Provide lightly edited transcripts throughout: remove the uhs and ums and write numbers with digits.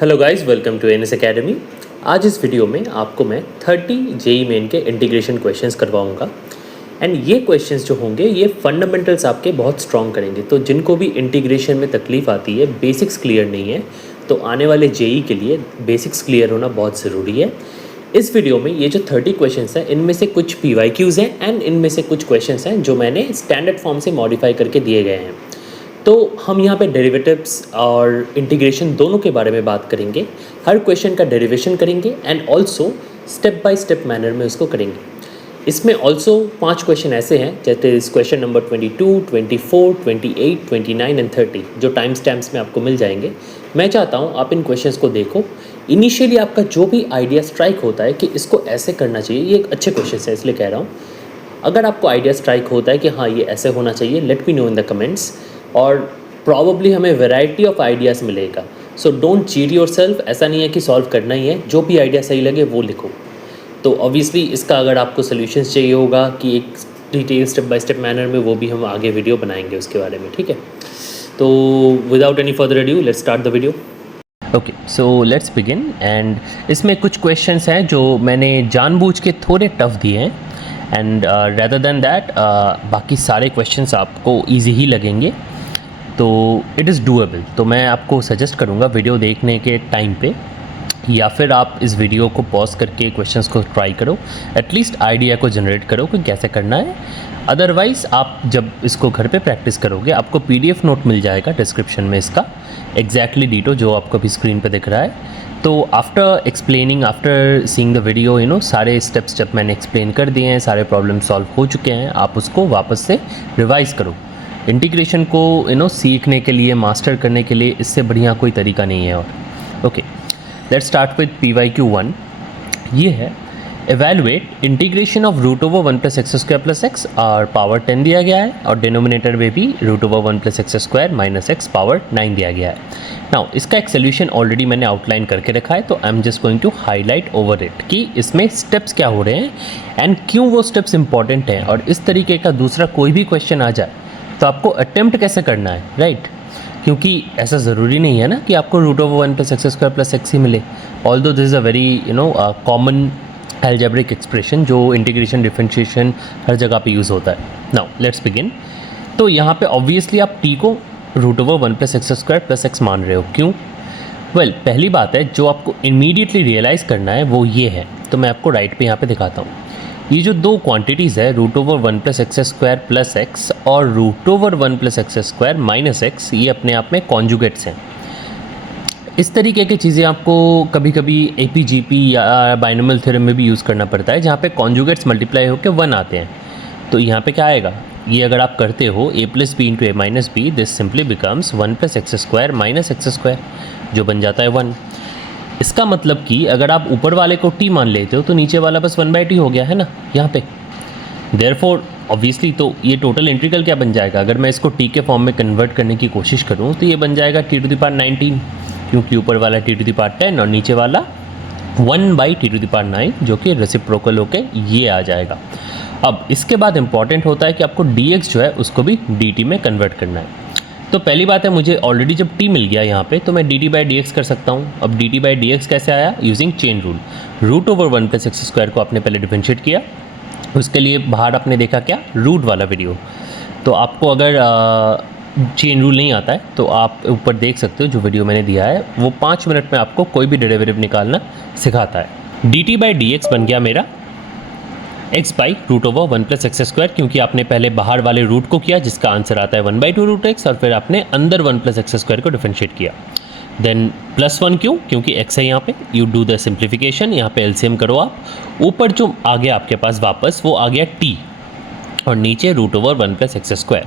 Hello guys, welcome to NS academy. आज इस video में आपको मैं 30 जेई मेन के इंटीग्रेशन क्वेश्चंस करवाऊंगा एंड ये क्वेश्चंस जो होंगे ये फंडामेंटल्स आपके बहुत स्ट्रॉन्ग करेंगे। तो जिनको भी इंटीग्रेशन में तकलीफ आती है, बेसिक्स क्लियर नहीं है, तो आने वाले जेई के लिए बेसिक्स क्लियर होना बहुत ज़रूरी है। इस वीडियो में ये जो 30 क्वेश्चंस हैं इनमें से कुछ PYQs हैं एंड इनमें से कुछ क्वेश्चंस हैं जो मैंने स्टैंडर्ड फॉर्म से मॉडिफाई करके दिए गए हैं। तो हम यहाँ पे डेरिवेटिव्स और इंटीग्रेशन दोनों के बारे में बात करेंगे। हर क्वेश्चन का डेरिवेशन करेंगे and also step by step manner में उसको करेंगे। इसमें ऑल्सो 5 क्वेश्चन ऐसे हैं जैसे इस क्वेश्चन नंबर 22, 24, 28, 29 एंड 30 जो टाइम स्टैम्प्स में आपको मिल जाएंगे। मैं चाहता हूँ आप इन क्वेश्चंस को देखो। इनिशियली आपका जो भी आइडिया स्ट्राइक होता है कि इसको ऐसे करना चाहिए, ये एक अच्छे क्वेश्चन है इसलिए कह रहा हूँ। अगर आपको आइडिया स्ट्राइक होता है कि हाँ ये ऐसे होना चाहिए, late me know in the comments. और प्रॉबली हमें वैरायटी ऑफ आइडियाज़ मिलेगा। So don't cheat yourself. ऐसा नहीं है कि सॉल्व करना ही है, जो भी आइडिया सही लगे वो लिखो। तो ऑब्वियसली इसका अगर आपको सोल्यूशंस चाहिए होगा कि एक detail step by step manner में, वो भी हम आगे वीडियो बनाएंगे उसके बारे में, ठीक है। तो without any further adieu let's start the video. Okay, so let's begin. And इसमें कुछ क्वेश्चंस हैं जो मैंने जानबूझ के थोड़े टफ दिए हैं एंड रेदर देन दैट बाकी सारे क्वेश्चंस आपको ईजी ही लगेंगे। तो इट इज़ डूएबल। तो मैं आपको सजेस्ट करूँगा वीडियो देखने के टाइम पे या फिर आप इस वीडियो को पॉज करके क्वेश्चंस को ट्राई करो, एटलीस्ट आइडिया को जनरेट करो कि कैसे करना है। अदरवाइज़ आप जब इसको घर पे प्रैक्टिस करोगे आपको PDF नोट मिल जाएगा डिस्क्रिप्शन में इसका, एग्जैक्टली डिटो जो आपको अभी स्क्रीन पे दिख रहा है। तो after explaining, after seeing the video, सारे स्टेप मैंने एक्सप्लेन कर दिए हैं, सारे प्रॉब्लम सॉल्व हो चुके हैं। आप उसको वापस से रिवाइज़ करो। इंटीग्रेशन को सीखने के लिए, मास्टर करने के लिए इससे बढ़िया कोई तरीका नहीं है। और okay, let's start with PYQ 1। ये है एवेलुएट इंटीग्रेशन ऑफ √(1+x²+x) और पावर 10 दिया गया है और डिनोमिनेटर में भी √(1+x² - x पावर 9 दिया गया है। नाउ इसका एक सोल्यूशन ऑलरेडी मैंने आउटलाइन करके रखा है, तो I am just going to highlight over it कि इसमें स्टेप्स क्या हो रहे हैं एंड क्यों वो स्टेप्स इंपॉर्टेंट हैं। और इस तरीके का दूसरा कोई भी क्वेश्चन आ जाए तो आपको अटेम्प्ट कैसे करना है, राइट? क्योंकि ऐसा ज़रूरी नहीं है ना कि आपको √(1+x²+x) ही मिले। Although this is a very common algebraic expression जो इंटीग्रेशन, डिफरेंशिएशन हर जगह पे यूज़ होता है। Now let's begin. तो यहाँ पे ऑब्वियसली आप t को √(1+x²+x) मान रहे हो। क्यों? वेल, पहली बात है जो आपको इमीडिएटली रियलाइज़ करना है वो ये है। तो मैं आपको राइट पे यहाँ पे दिखाता हूँ। ये जो दो क्वांटिटीज़ है √(1+x²+x) और √(1+x²-x), ये अपने आप में कॉन्जुगेट्स हैं। इस तरीके की चीज़ें आपको कभी कभी APGP या बाइनोमियल थ्योरम में भी यूज़ करना पड़ता है, जहाँ पे कॉन्जुगेट्स मल्टीप्लाई होकर 1 आते हैं। तो यहाँ पे क्या आएगा, ये अगर आप करते हो a + b × a - b, this simply becomes 1+x² - x², जो बन जाता है 1। इसका मतलब कि अगर आप ऊपर वाले को t मान लेते हो तो नीचे वाला बस 1/t हो गया है ना यहाँ पे। देयरफॉर ऑब्वियसली तो ये टोटल इंटीग्रल क्या बन जाएगा, अगर मैं इसको t के फॉर्म में कन्वर्ट करने की कोशिश करूँ तो ये बन जाएगा t⁻19, क्योंकि ऊपर वाला t⁻10 और नीचे वाला 1/t⁻9 जो कि रेसिप्रोकल होके ये आ जाएगा। अब इसके बाद इंपॉर्टेंट होता है कि आपको dx जो है उसको भी dt में कन्वर्ट करना है। तो पहली बात है, मुझे ऑलरेडी जब t मिल गया यहाँ पे तो मैं dt/dx कर सकता हूँ। अब dt/dx कैसे आया? Using chain rule. √(1+x² को आपने पहले डिफरेंशिएट किया, उसके लिए बाहर आपने देखा क्या, रूट वाला वीडियो। तो आपको अगर चेन रूल नहीं आता है तो आप ऊपर देख सकते हो जो वीडियो मैंने दिया है, वो 5 मिनट में आपको कोई भी डेरिवेटिव निकालना सिखाता है। dt/dx बन गया मेरा x/√(1+x², क्योंकि आपने पहले बाहर वाले रूट को किया जिसका आंसर आता है 1/2√x, और फिर आपने अंदर 1+x² को डिफरेंशिएट किया। देन +1 क्यों? क्योंकि x है यहाँ पे। यू डू द सिंप्लीफिकेशन, यहाँ पे LCM करो आप। ऊपर जो आ गया आपके पास वापस वो आ गया t और नीचे √(1+x²।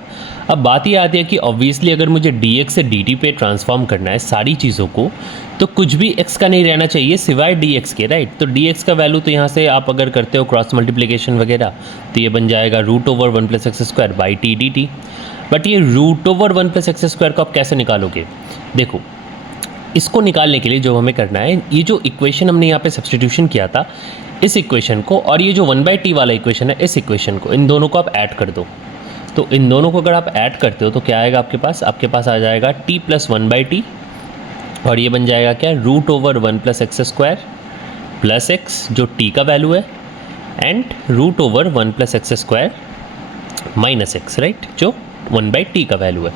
अब बात ये आती है कि ऑब्वियसली अगर मुझे dx से dt पे ट्रांसफॉर्म करना है सारी चीज़ों को, तो कुछ भी x का नहीं रहना चाहिए सिवाय dx के, राइट? तो dx का वैल्यू तो यहाँ से आप अगर करते हो क्रॉस मल्टीप्लिकेशन वगैरह तो ये बन जाएगा √(1+x²/t dt। बट ये √(1+x² को आप कैसे निकालोगे? देखो, इसको निकालने के लिए जो हमें करना है, ये जो इक्वेशन हमने यहाँ पे सब्स्टिट्यूशन किया था, इस इक्वेशन को और ये जो 1/t वाला इक्वेशन है, इस इक्वेशन को, इन दोनों को आप ऐड कर दो। तो इन दोनों को अगर आप ऐड करते हो तो क्या आएगा आपके पास? आपके पास आ जाएगा t + 1/t और ये बन जाएगा क्या, root over 1 plus x square plus X जो टी का वैल्यू है, and root over 1 plus x square minus X, right, जो 1/t का वैल्यू है।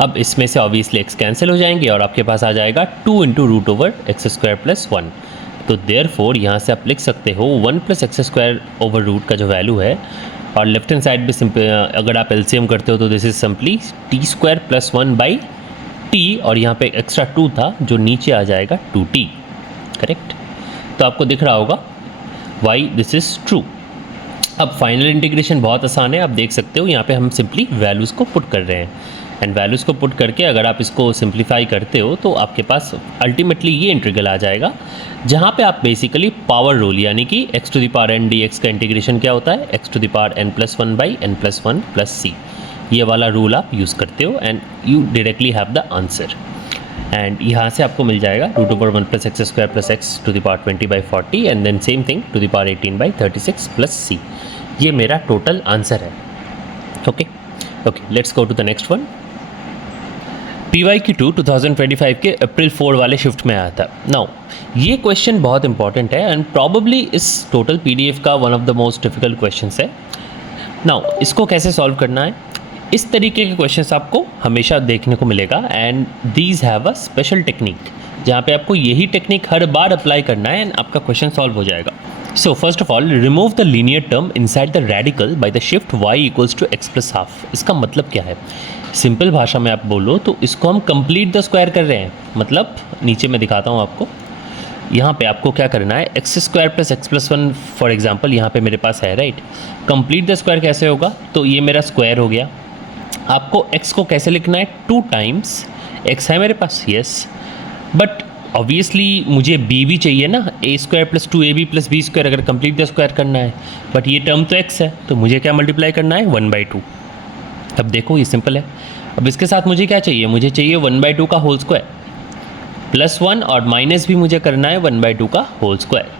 अब इसमें से ऑब्वियसली एक्स कैंसिल हो जाएंगे और आपके पास आ जाएगा 2 into root over x square plus 1। तो देयरफॉर यहाँ से आप लिख सकते हो 1 plus x square over root का जो वैल्यू है, और लेफ्ट हैंड साइड भी सिंपल अगर आप एलसीएम करते हो तो this is simply T square plus 1/t, और यहाँ पे एक्स्ट्रा 2 था जो नीचे आ जाएगा 2t, करेक्ट। तो आपको दिख रहा होगा वाई दिस इज़ ट्रू। अब फाइनल इंटीग्रेशन बहुत आसान है, आप देख सकते हो यहाँ पे हम सिंपली वैल्यूज़ को पुट कर रहे हैं, एंड वैल्यूज़ को पुट करके अगर आप इसको सिंप्लीफाई करते हो तो आपके पास अल्टीमेटली ये इंटीग्रल आ जाएगा, जहाँ पे आप बेसिकली पावर रूल यानी कि x to the power n dx का इंटीग्रेशन क्या होता है, x to the power n+1/n+1 + c, ये वाला रूल आप यूज़ करते हो and you directly have the answer. And यहाँ से आपको मिल जाएगा root over 1 plus x square plus X to the power 20/40 and then same thing to the power 18/36 plus c। ये मेरा टोटल आंसर है। Okay, let's go to the next one. PYQ 2025 के अप्रैल 4 वाले शिफ्ट में आया था। नाउ ये question बहुत इंपॉर्टेंट है एंड प्रॉबेबली इस टोटल PDF का one of the most difficult questions है। नाउ इसको कैसे सॉल्व करना है, इस तरीके के क्वेश्चंस आपको हमेशा देखने को मिलेगा and these have a special technique, जहाँ पे आपको यही टेक्निक हर बार अप्लाई करना है एंड आपका क्वेश्चन सॉल्व हो जाएगा। So first of all remove the linear term inside the radical by the shift y equals to x plus half. इसका मतलब क्या है, सिंपल भाषा में आप बोलो तो इसको हम कंप्लीट द स्क्वायर कर रहे हैं। मतलब नीचे मैं दिखाता हूँ आपको, यहाँ पे आपको क्या करना है, x square plus x plus 1 for example यहाँ पे मेरे पास है, राइट। कंप्लीट द स्क्वायर कैसे होगा, तो ये मेरा स्क्वायर हो गया। आपको x को कैसे लिखना है, 2 टाइम्स x है मेरे पास, यस, बट ऑब्वियसली मुझे b भी चाहिए ना, a square plus 2ab plus b square अगर कंप्लीट द स्क्वायर करना है, बट ये टर्म तो x है तो मुझे क्या मल्टीप्लाई करना है, 1/2। अब देखो ये सिंपल है। अब इसके साथ मुझे क्या चाहिए, मुझे चाहिए 1/2 का होल स्क्वायर प्लस 1 और माइनस भी मुझे करना है 1/2 का होल स्क्वायर।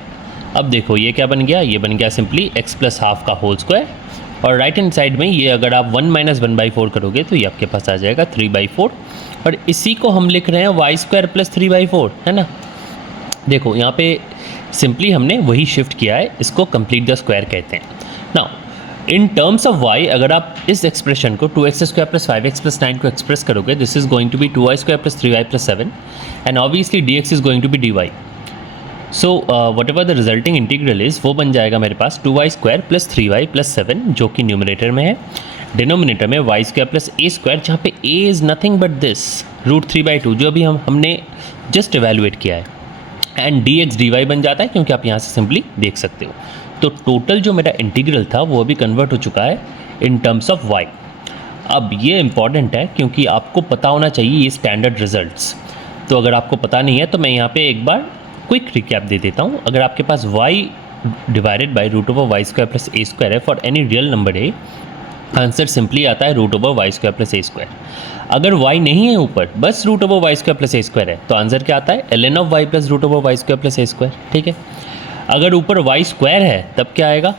अब देखो ये क्या बन गया, ये बन गया सिंपली x प्लस हाफ का होल स्क्वायर, और राइट हैंड साइड में ये अगर आप 1 - 1/4 करोगे तो ये आपके पास आ जाएगा 3/4, और इसी को हम लिख रहे हैं y स्क्वायर प्लस 3/4, है ना। देखो यहाँ पे सिंपली हमने वही शिफ्ट किया है, इसको कंप्लीट द स्क्वायर कहते हैं। Now in terms of y अगर आप इस एक्सप्रेशन को 2x square plus 5x plus 9 को एक्सप्रेस करोगे, this is going to be 2y square plus 3y plus 7 and obviously dx is going to be dy। So whatever the resulting integral is वो बन जाएगा मेरे पास 2y square plus 3y plus 7 जो कि numerator में है, denominator में y square plus a square, जहाँ पे a is nothing but this √3/2 जो अभी हमने जस्ट एवेलुएट किया है, एंड dx dy बन जाता है क्योंकि आप यहाँ से सिंपली देख सकते हो। तो टोटल जो मेरा इंटीग्रल था वो अभी कन्वर्ट हो चुका है इन टर्म्स ऑफ y। अब ये इंपॉर्टेंट है क्योंकि आपको पता होना चाहिए ये स्टैंडर्ड रिजल्ट्स, तो अगर आपको पता नहीं है तो मैं यहाँ पे एक बार क्विक रिकैप दे देता हूँ। अगर आपके पास y divided by √y square plus a square है for any real number a, answer simply आता है √y square plus a square. अगर y नहीं है ऊपर, बस √y square plus a square है, तो आंसर क्या आता है, ln of y plus √y square plus a square, ठीक है। अगर ऊपर y स्क्वायर है तब क्या आएगा,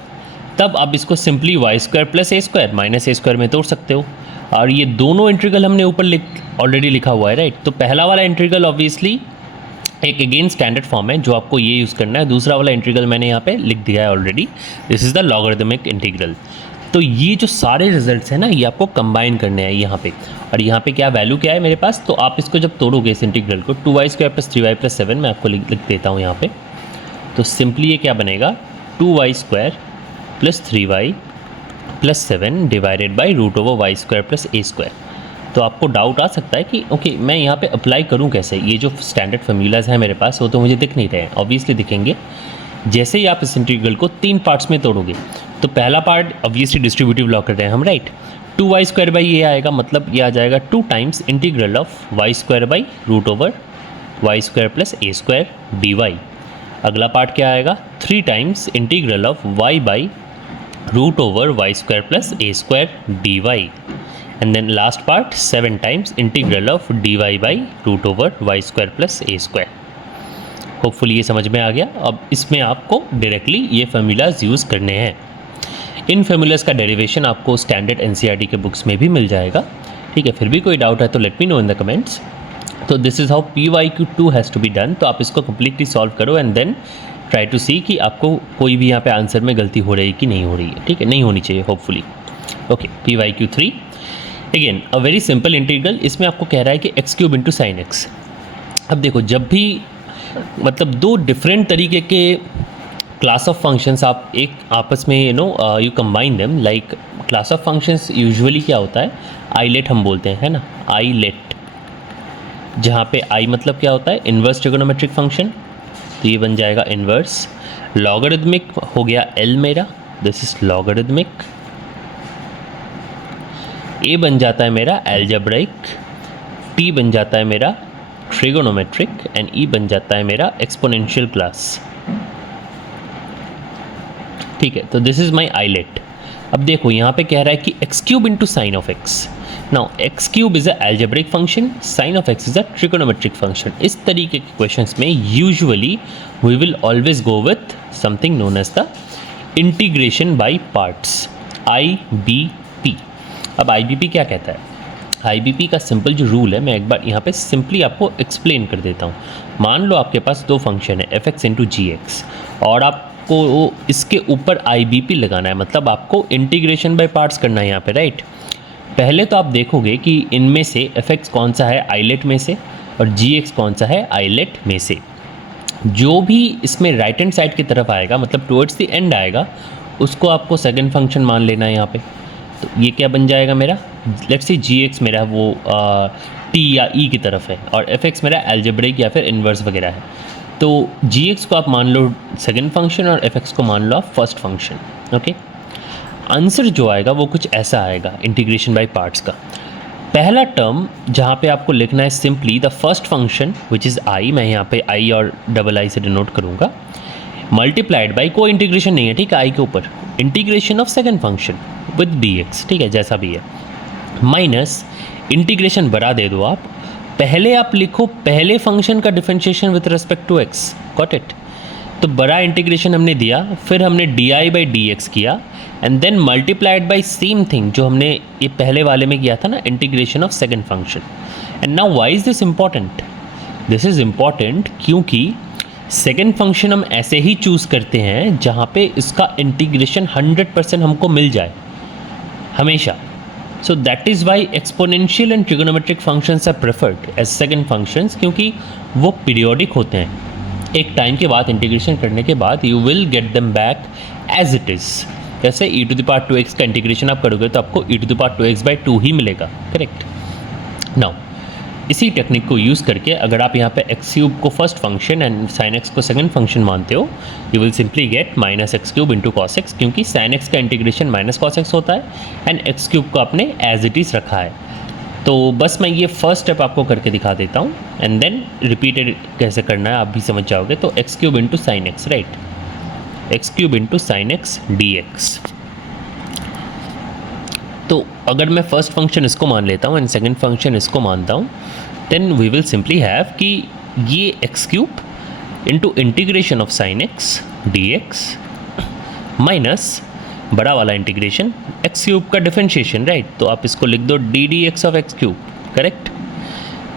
तब आप इसको simply y square plus a square minus a square में तोड़ सकते हो, और ये दोनों इंटीग्रल हमने ऊपर ऑलरेडी लिखा हुआ है, राइट। तो पहला वाला इंटीग्रल ऑब्वियसली एक अगेन स्टैंडर्ड फॉर्म है जो आपको ये यूज़ करना है, दूसरा वाला इंटीग्रल मैंने यहाँ पे लिख दिया है already, this is the logarithmic integral. तो ये जो सारे रिजल्ट्स हैं ना ये आपको कंबाइन करने हैं यहाँ पे, और यहाँ पे क्या वैल्यू क्या है मेरे पास, तो आप इसको जब तोड़ोगे इस इंटीग्रल को 2y square plus 3y plus 7 मैं आपको लिख देता हूँ यहाँ पे, तो सिंपली ये क्या बनेगा 2y square plus 3y plus 7 divided by √y square plus a square. तो आपको डाउट आ सकता है कि ओके मैं यहाँ पे अप्लाई करूँ कैसे, ये जो स्टैंडर्ड फार्मूलाज हैं मेरे पास वो तो मुझे दिख नहीं रहे हैं, ऑब्वियसली दिखेंगे जैसे ही आप इस इंटीग्रल को 3 पार्ट्स में तोड़ोगे। तो पहला पार्ट ऑब्वियसली डिस्ट्रीब्यूटिव लॉ कर रहे हैं हम, राइट। 2y स्क्वायर बाई ये आएगा, मतलब ये आ जाएगा 2 times integral of y square by √y square plus a square dy। अगला पार्ट क्या आएगा, 3 times integral of y by √y square plus a square dy, and then last part 7 times integral of dy by √y square plus a square. Hopefully ये समझ में आ गया। अब इसमें आपको डायरेक्टली ये फार्मूलाज यूज़ करने हैं। इन फार्मूलाज का डेरिवेशन आपको स्टैंडर्ड NCERT के बुक्स में भी मिल जाएगा, ठीक है। फिर भी कोई डाउट है तो let me know in the comments. तो this is how PYQ2 has to be done. तो आप इसको कम्प्लीटली सॉल्व करो and then try to see कि आपको कोई भी यहाँ पे आंसर में गलती हो रही है कि नहीं हो रही है, ठीक है, नहीं होनी चाहिए hopefully. Okay, PYQ3 again a very simple integral. इसमें आपको कह रहा है कि x³ इंटू साइन एक्स। अब देखो, जब भी मतलब दो डिफरेंट तरीके के क्लास ऑफ फंक्शंस आप एक आपस में you combine them, like class of functions usually क्या होता है, आइलेट हम बोलते हैं, है ना, आइलेट, जहाँ पे आई मतलब क्या होता है, इन्वर्स ट्रिगोनोमेट्रिक फंक्शन। तो ये बन जाएगा इन्वर्स। लॉगरिदमिक हो गया एल मेरा, दिस इज लॉगरिदमिक। ए बन जाता है मेरा एल्जेब्राइक, टी बन जाता है मेरा ट्रिगोनोमेट्रिक एंड ई बन जाता है मेरा एक्सपोनेंशियल क्लास। ठीक है, तो दिस इज माई आइलेट। अब देखो यहाँ पे कह रहा है कि x³ into sine of x. Now x³ is a algebraic function, sine of x is a trigonometric function. इस तरीके के क्वेश्चंस में usually we will always go with something known as the integration by parts, IBP। अब IBP क्या कहता है? IBP का simple जो रूल है, मैं एक बार यहाँ पे सिंपली आपको एक्सप्लेन कर देता हूँ। मान लो आपके पास दो फंक्शन है f(x) इंटू gx और आपको इसके ऊपर IBP लगाना है, मतलब आपको इंटीग्रेशन बाय पार्ट्स करना है यहाँ पे, राइट। पहले तो आप देखोगे कि इनमें से f(x) कौन सा है आइलेट में से और gx कौन सा है आइलेट में से। जो भी इसमें राइट हैंड साइड की तरफ आएगा, मतलब टुवर्ड्स द एंड आएगा, उसको आपको सेकंड फंक्शन मान लेना है यहाँ पे। तो ये क्या बन जाएगा मेरा, लेट्स सी gx मेरा वो t या e की तरफ है और f(x) मेरा एल्जेब्रिक या फिर इन्वर्स वगैरह है। तो gx को आप मान लो सेकंड फंक्शन और f(x) को मान लो आप फर्स्ट फंक्शन। ओके, आंसर जो आएगा वो कुछ ऐसा आएगा इंटीग्रेशन बाय पार्ट्स का। पहला टर्म जहाँ पे आपको लिखना है simply the first function which is i, मैं यहाँ पे i और डबल i से डिनोट करूँगा, मल्टीप्लाइड बाई, कोई इंटीग्रेशन नहीं है, ठीक है, i के ऊपर, integration of second function with dx, ठीक है, जैसा भी है, माइनस इंटीग्रेशन बड़ा दे दो आप, पहले आप लिखो पहले फंक्शन का differentiation with respect to x, got it. तो बड़ा इंटीग्रेशन हमने दिया, फिर हमने डी बाई डी एक्स किया and then multiplied by same thing जो हमने ये पहले वाले में किया था ना, integration of second function. And now why is this important? This is important क्योंकि सेकंड फंक्शन हम ऐसे ही चूज़ करते हैं जहाँ पे इसका इंटीग्रेशन 100% हमको मिल जाए हमेशा। So that is why exponential and trigonometric functions are preferred as second functions, क्योंकि वो पीरियोडिक होते हैं। एक टाइम के बाद इंटीग्रेशन करने के बाद you will get them back as it is। जैसे e⁻²x का इंटीग्रेशन आप करोगे तो आपको e⁻²x/2 ही मिलेगा, करेक्ट। नाउ इसी टेक्निक को यूज़ करके अगर आप यहाँ पे x³ को first function and sin x को सेकंड फंक्शन मानते हो, you will simply gate -x³ into cos x, क्योंकि sin x का इंटीग्रेशन -cos x होता है एंड x³ को आपने एज इट इज़ रखा है। तो बस मैं ये फर्स्ट स्टेप आपको करके दिखा देता हूँ एंड देन रिपीटेड कैसे करना है आप भी समझ जाओगे। तो x³ into sine x, right, x³ into sign x dx। तो अगर मैं फर्स्ट फंक्शन इसको मान लेता हूँ एंड सेकंड फंक्शन इसको मानता हूँ, then we will simply have कि ये x³ into integration of sine x dx minus बड़ा वाला इंटीग्रेशन x³ का डिफरेंशिएशन, राइट। तो आप इसको लिख दो ddx of x³, correct,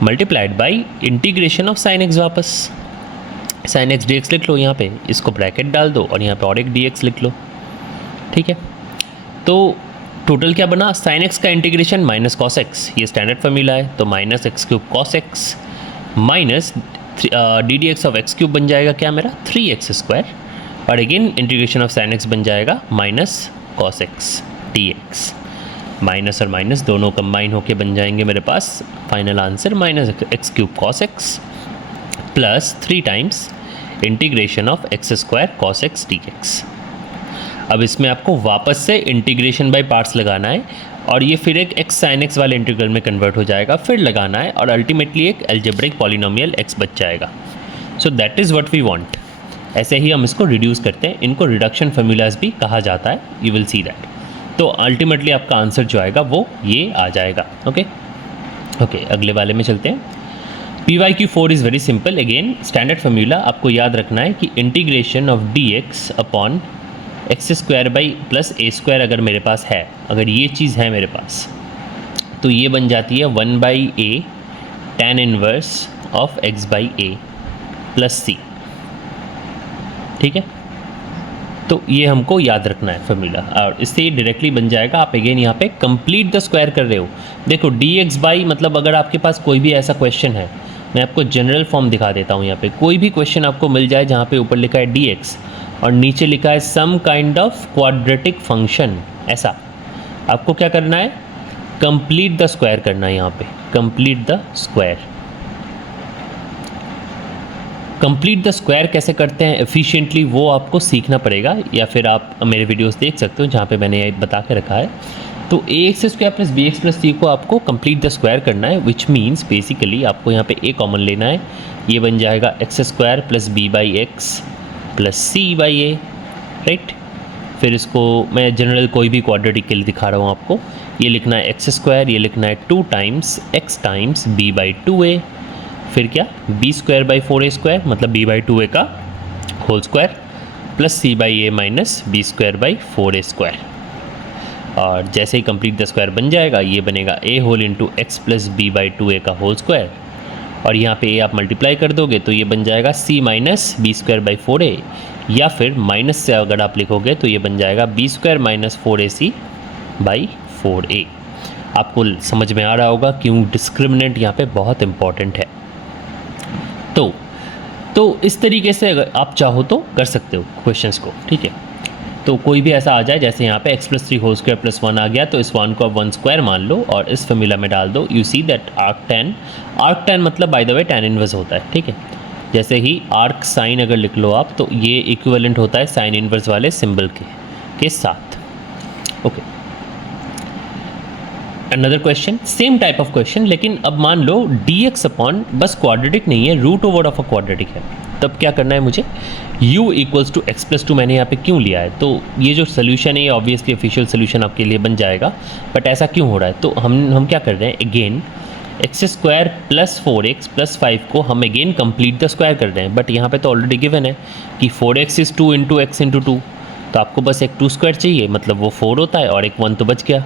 multiplied by integration of sine x, वापस साइन एक्स dx लिख लो यहाँ पे, इसको ब्रैकेट डाल दो और यहाँ पे और एक dx लिख लो, ठीक है। तो टोटल क्या बना, साइन एक्स का इंटीग्रेशन माइनस cos x, ये स्टैंडर्ड फॉर्मूला है, तो minus x³ cos x minus ddx of x³ बन जाएगा क्या मेरा 3x² और again integration of sine x बन जाएगा minus cos x dx। Minus और माइनस दोनों कंबाइन होके बन जाएंगे मेरे पास final answer -x³ cos x plus 3 times integration of x² cos x dx। अब इसमें आपको वापस से इंटीग्रेशन बाय पार्ट्स लगाना है और ये फिर एक x sin x वाले इंटीग्रल में कन्वर्ट हो जाएगा, फिर लगाना है और अल्टीमेटली एक एल्जेब्रिक पॉलिनोमियल x बच जाएगा। So that is what we want. ऐसे ही हम इसको रिड्यूस करते हैं, इनको रिडक्शन फार्मूलाज भी कहा जाता है, यू विल सी दैट। तो अल्टीमेटली आपका आंसर जो आएगा वो ये आ जाएगा। ओके, अगले वाले में चलते हैं। PYQ4 is very simple. Again standard formula आपको याद रखना है कि integration of dx upon x² by plus a² अगर मेरे पास है, अगर ये चीज़ है मेरे पास, तो ये बन जाती है 1/a tan inverse of x by a plus c. ठीक है, तो ये हमको याद रखना है फॉर्मूला, और इससे ये डायरेक्टली बन जाएगा। आप अगेन यहाँ पे कंप्लीट द स्क्वायर कर रहे हो। देखो dx बाई मतलब अगर आपके पास कोई भी ऐसा क्वेश्चन है, मैं आपको जनरल फॉर्म दिखा देता हूँ। यहाँ पे कोई भी क्वेश्चन आपको मिल जाए जहाँ पे ऊपर लिखा है dx और नीचे लिखा है some kind of quadratic function, ऐसा आपको क्या करना है, कंप्लीट द स्क्वायर करना है। यहाँ पे complete the square, complete the square कैसे करते हैं एफिशिएंटली वो आपको सीखना पड़ेगा, या फिर आप मेरे वीडियोस देख सकते हो जहाँ पे मैंने ये बता के रखा है। तो ax² plus bx plus c को आपको कंप्लीट द स्क्वायर करना है, विच मीन्स बेसिकली आपको यहाँ पे a कॉमन लेना है। ये बन जाएगा x² plus b by x plus c by a, right. फिर इसको मैं जनरल कोई भी क्वाड्रेटिक के लिए दिखा रहा हूँ आपको। ये लिखना है x², ये लिखना है 2 times x times b by 2a, फिर क्या b² बाई 4a² मतलब b बाई 2a का whole square plus c by a minus b² by 4a²। और जैसे ही कंप्लीट द स्क्वायर बन जाएगा, ये बनेगा a whole into x plus b by 2a का होल स्क्वायर, और यहाँ पे a आप मल्टीप्लाई कर दोगे तो ये बन जाएगा c minus b² by 4a, या फिर माइनस से अगर आप लिखोगे तो ये बन जाएगा b² minus 4ac by 4a। आपको समझ में आ रहा होगा क्यों डिस्क्रिमिनेंट यहाँ पे बहुत इंपॉर्टेंट है। तो इस तरीके से अगर आप चाहो तो कर सकते हो क्वेश्चंस को, ठीक है। तो कोई भी ऐसा आ जाए, जैसे यहाँ पे x plus 3 whole square plus 1 आ गया, तो इस 1 को आप 1 स्क्वायर मान लो और इस फॉर्मूला में डाल दो। You see that arc tan मतलब by the way tan inverse होता है, ठीक है। जैसे ही आर्क साइन अगर लिख लो आप, तो ये इक्विवेलेंट होता है साइन इनवर्स वाले सिंबल के साथ, okay. Another question, same type of question, लेकिन अब मान लो dx अपॉन बस क्वाड्रेटिक नहीं है, root over of a quadratic है। तब क्या करना है मुझे, u equals to x plus 2 मैंने यहाँ पे क्यों लिया है, तो ये जो सोल्यूशन है ये ऑब्वियसली ऑफिशियल सोल्यूशन आपके लिए बन जाएगा, बट ऐसा क्यों हो रहा है, तो हम क्या कर रहे हैं, again x² plus 4x plus 5 को हम अगेन कंप्लीट द स्क्वायर कर रहे हैं। बट यहाँ पे तो ऑलरेडी गिवन है कि 4x is 2 into x into 2, तो आपको बस एक 2 स्क्वायर चाहिए, मतलब वो 4 होता है और एक 1 तो बच गया।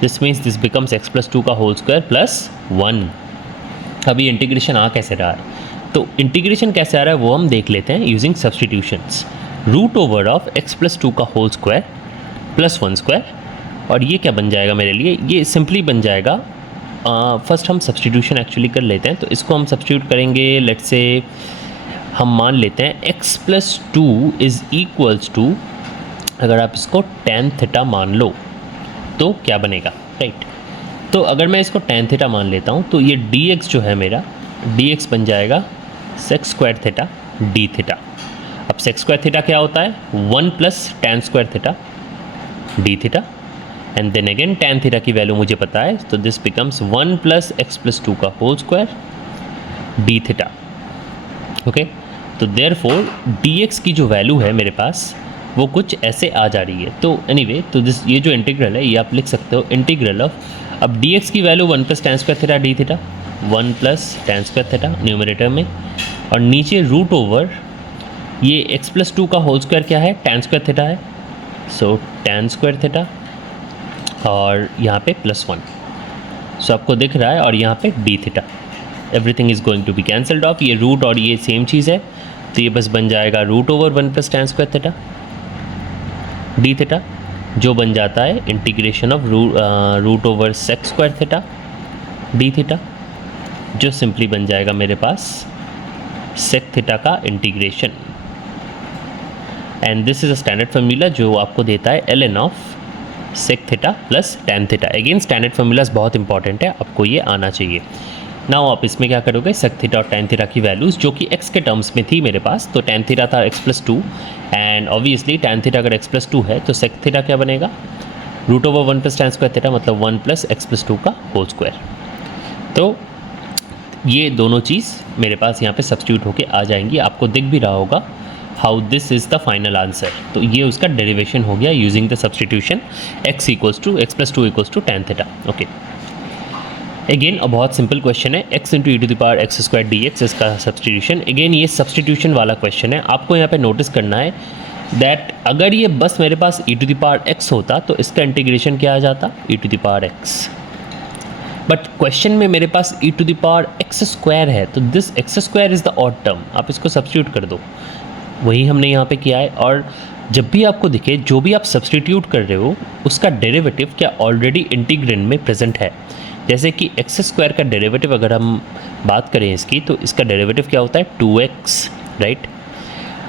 This means this becomes x plus 2 का होल स्क्वायर प्लस 1। अभी इंटीग्रेशन आ कैसे रहा है, तो इंटीग्रेशन कैसे आ रहा है वो हम देख लेते हैं using substitutions. Root over of x plus 2 का होल स्क्वायर प्लस 1 स्क्वायर, और ये क्या बन जाएगा मेरे लिए, ये सिंपली बन जाएगा, फर्स्ट हम सब्सटीट्यूशन एक्चुअली कर लेते हैं। तो इसको हम सब्सटीट्यूट करेंगे, लेट्स से हम मान लेते हैं x plus 2 is equals to, अगर आप इसको tan थीटा मान लो तो क्या बनेगा, राइट। तो अगर मैं इसको tan थीटा मान लेता हूँ तो ये dx जो है मेरा, dx बन जाएगा sec square theta d theta. अब sec स्क्वायर थीटा क्या होता है, 1 plus tan square theta d theta, and then again tan theta की वैल्यू मुझे पता है, तो this becomes 1 plus x plus 2 का whole square d theta, okay. तो देयरफॉर dx की जो वैल्यू है मेरे पास वो कुछ ऐसे आ जा रही है। तो एनीवे, तो दिस ये जो इंटीग्रल है ये आप लिख सकते हो इंटीग्रल ऑफ, अब dx की value 1 plus tan square theta d theta, 1 plus tan square theta numerator में, और नीचे रूट ओवर ये x प्लस 2 का होल स्क्वायर क्या है, tan स्क्वायर थीटा है, सो tan स्क्वायर थीटा, और यहाँ पे प्लस 1, सो आपको दिख रहा है, और यहाँ पे d theta. Everything is going to be cancelled off, ये रूट और ये सेम चीज़ है, तो ये बस बन जाएगा root over 1 plus tan square theta d theta, जो बन जाता है integration of root over sec square theta d theta, जो सिंपली बन जाएगा मेरे पास sec थीटा का integration. And this is a standard formula जो आपको देता है ln ऑफ sec थीटा plus tan theta. Again standard formulas बहुत इंपॉर्टेंट है, आपको ये आना चाहिए। नाउ आप इसमें क्या करोगे, sec थीटा और tan थीटा की वैल्यूज़ जो कि x के टर्म्स में थी मेरे पास, तो tan थीटा था x plus 2, and obviously tan theta अगर x प्लस 2 है तो sec थीटा क्या बनेगा, root over 1 plus tan square theta, मतलब 1 प्लस x प्लस 2 का होल स्क्वायर। तो ये दोनों चीज़ मेरे पास यहाँ पे सब्स्टिट्यूट होके आ जाएंगी, आपको दिख भी रहा होगा how this is the final answer. तो ये उसका डेरिवेशन हो गया using the substitution x equals to x plus 2 equals to tan theta, okay. Again a बहुत सिंपल क्वेश्चन है, x into e to the power x square d x, इसका substitution. अगेन ये सब्सटीट्यूशन वाला क्वेश्चन है, आपको यहाँ पे नोटिस करना है दैट अगर ये बस मेरे पास e to the power x होता तो इसका इंटीग्रेशन क्या आ जाता, e to the power x, but question में मेरे पास e to the power x square है, तो this x square is the odd term, आप इसको सब्स्टिट्यूट कर दो, वही हमने यहाँ पे किया है। और जब भी आपको दिखे जो भी आप सब्स्टिट्यूट कर रहे हो उसका डेरिवेटिव क्या ऑलरेडी इंटीग्रेंड में प्रेजेंट है। जैसे कि एक्स स्क्वायर का डेरिवेटिव अगर हम बात करें इसकी, तो इसका डेरिवेटिव क्या होता है 2x, राइट।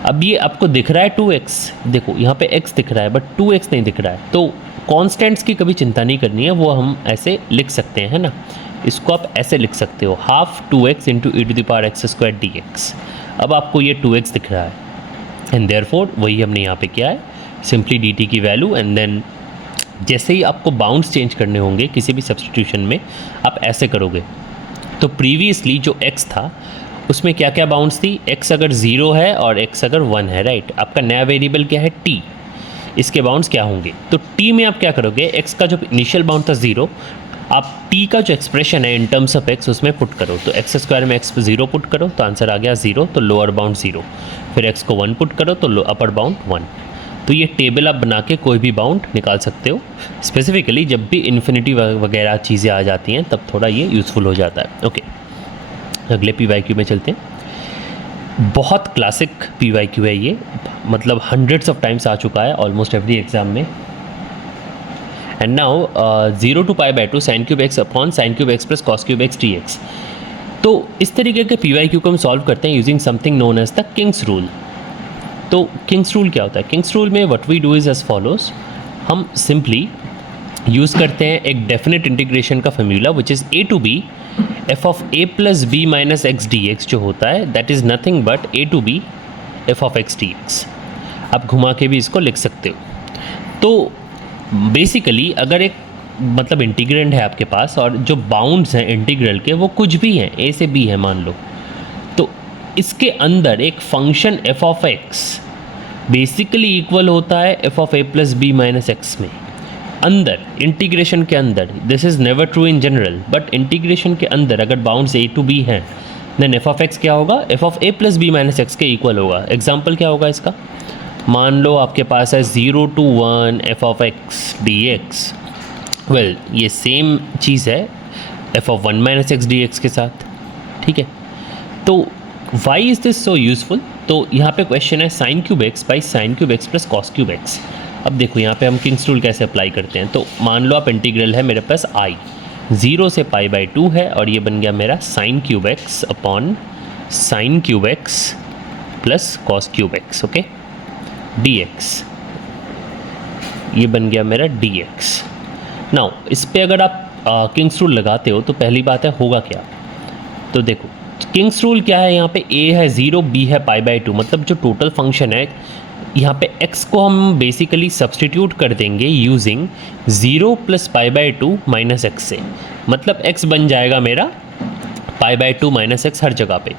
अब ये आपको दिख रहा है 2x, देखो यहाँ पे x दिख रहा है बट 2x नहीं दिख रहा है, तो कॉन्स्टेंट्स की कभी चिंता नहीं करनी है, वो हम ऐसे लिख सकते हैं, है ना। इसको आप ऐसे लिख सकते हो, half 2x into e to the power x square d x. अब आपको ये 2x दिख रहा है एंड देयरफॉर वही हमने यहाँ पे किया है, सिंपली dt की वैल्यू, एंड देन जैसे ही आपको बाउंड्स चेंज करने होंगे किसी भी सब्स्टिट्यूशन में आप ऐसे करोगे। तो प्रीवियसली जो x था उसमें क्या क्या बाउंड्स थी, x अगर 0 है और x अगर 1 है, राइट। आपका नया वेरिएबल क्या है t, इसके बाउंड्स क्या होंगे, तो t में आप क्या करोगे, x का जो इनिशियल बाउंड था 0, आप t का जो एक्सप्रेशन है इन टर्म्स ऑफ x उसमें पुट करो, तो एक्स स्क्वायर में x 0 पुट करो तो आंसर आ गया 0, तो लोअर बाउंड 0, फिर x को 1 पुट करो तो अपर बाउंड 1। तो ये टेबल आप बना के कोई भी बाउंड निकाल सकते हो, स्पेसिफिकली जब भी इन्फिनिटी वगैरह चीज़ें आ जाती हैं तब थोड़ा ये यूज़फुल हो जाता है। ओके, अगले PYQ में चलते हैं। बहुत क्लासिक PYQ है ये, मतलब हंड्रेड्स ऑफ टाइम्स आ चुका है ऑलमोस्ट एवरी एग्जाम में। And now 0 to π/2 sin cube x upon sin cube x plus cos cube x dx। तो इस तरीके के PYQ को हम सॉल्व करते हैं using something known as the king's rule. तो किंग्स रूल क्या होता है, किंग्स रूल में what we do is as follows, हम सिंपली यूज़ करते हैं एक डेफिनेट इंटीग्रेशन का formula which is a to b f of a plus b minus x dx जो होता है that is nothing but a to b f of x dx। आप घुमा के भी इसको लिख सकते हो। तो बेसिकली अगर एक मतलब इंटीग्रेंड है आपके पास और जो बाउंड्स हैं इंटीग्रल के वो कुछ भी हैं, a से b है मान लो, तो इसके अंदर एक function f of x basically equal होता है f of a plus b minus x में, अंदर इंटीग्रेशन के अंदर। This is never true in general, but integration के अंदर अगर बाउंड्स a टू b हैं देन f ऑफ x क्या होगा, f of a plus b minus x के इक्वल होगा। एग्जाम्पल क्या होगा इसका, मान लो आपके पास है 0 to 1 f of x dx। Well ये सेम चीज़ है f of 1 minus x dx के साथ, ठीक है। तो why is this so useful, तो यहाँ पे क्वेश्चन है sine cube x by sine cube x plus cos cube x. अब देखो यहाँ पे हम किंग्स रूल कैसे अप्लाई करते हैं। तो मान लो आप इंटीग्रल है मेरे पास i 0 से π/2 है और ये बन गया मेरा sine cube x upon sine cube x plus cos cube x, okay dx। ये बन गया मेरा dx। नाउ इस पे अगर आप किंग्स रूल लगाते हो तो पहली बात है होगा क्या, तो देखो किंग्स रूल क्या है, यहाँ पे a है 0 b है π/2, मतलब जो टोटल फंक्शन है यहाँ पे x को हम बेसिकली सब्सटीट्यूट कर देंगे यूजिंग 0 प्लस π/2 माइनस एक्स से, मतलब x बन जाएगा मेरा π/2 माइनस एक्स हर जगह पे,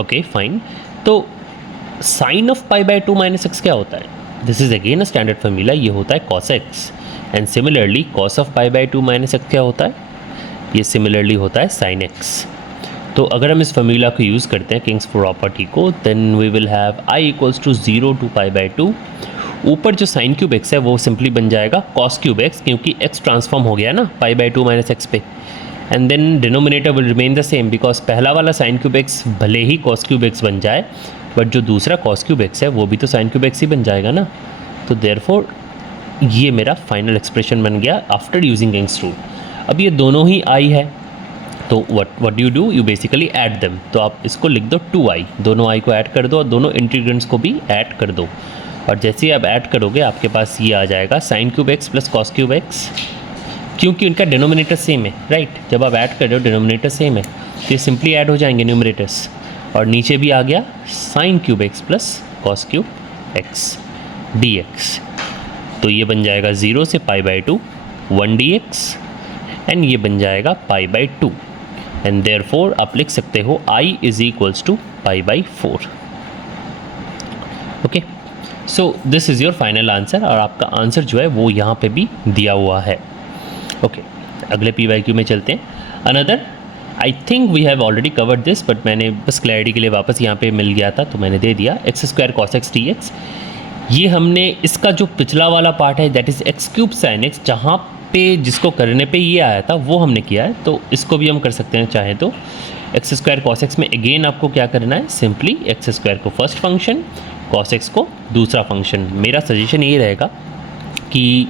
ओके फाइन। तो साइन ऑफ π/2 माइनस एक्स क्या होता है, this is again a standard formula, ये होता है cos x, and similarly cos of π/2 minus x क्या होता है, ये सिमिलरली होता है sin x। तो अगर हम इस फार्मूला को यूज़ करते हैं किंग्स प्रॉपर्टी को, then we will have i equals to 0 to π/2, ऊपर जो साइन क्यूब एक्स है वो सिंपली बन जाएगा cos क्यूब एक्स, क्योंकि x ट्रांसफॉर्म हो गया ना π/2 माइनस एक्स पे, and than denominator will remain the same because पहला वाला साइन क्यूब एक्स भले ही cos क्यूब एक्स बन जाए बट जो दूसरा cos क्यूब एक्स है वो भी तो साइन क्यूब एक्स ही बन जाएगा ना। तो देयरफॉर ये मेरा फाइनल एक्सप्रेशन बन गया आफ्टर यूजिंग किंग्स रूल। अब ये दोनों ही i है, तो what you do, you basically add them. तो आप इसको लिख दो 2i, दोनों i को ऐड कर दो और दोनों इंटीग्रेंट्स को भी ऐड कर दो, और जैसे ही आप ऐड करोगे आपके पास ये आ जाएगा sine cube x plus cos cube x, क्योंकि उनका डिनोमिनेटर सेम है, राइट। जब आप ऐड कर रहे हो डिनोमिनेटर सेम है तो ये सिंपली ऐड हो जाएंगे न्यूमरेटर्स, और नीचे भी आ गया sine cube x plus cos cube x dx। तो ये बन जाएगा 0 से π/2 1 dx, एंड ये बन जाएगा π/2, एंड देयरफॉर आप लिख सकते हो i इज equals to π/4। Okay, so this is your final answer, और आपका आंसर जो है वो यहाँ पे भी दिया हुआ है। ओके, अगले PYQ में चलते हैं। Another I think we have already covered this, but मैंने बस क्लैरिटी के लिए वापस यहाँ पे मिल गया था तो मैंने दे दिया x² cos x dx। ये हमने इसका जो पिछला वाला पार्ट है that is x³ sin x, जहाँ पे जिसको करने पे ये आया था वो हमने किया है, तो इसको भी हम कर सकते हैं चाहे तो। एक्स स्क्वायर कॉस एक्स में अगेन आपको क्या करना है, सिंपली एक्स स्क्वायर को फर्स्ट फंक्शन, कॉस एक्स को दूसरा फंक्शन। मेरा सजेशन ये रहेगा कि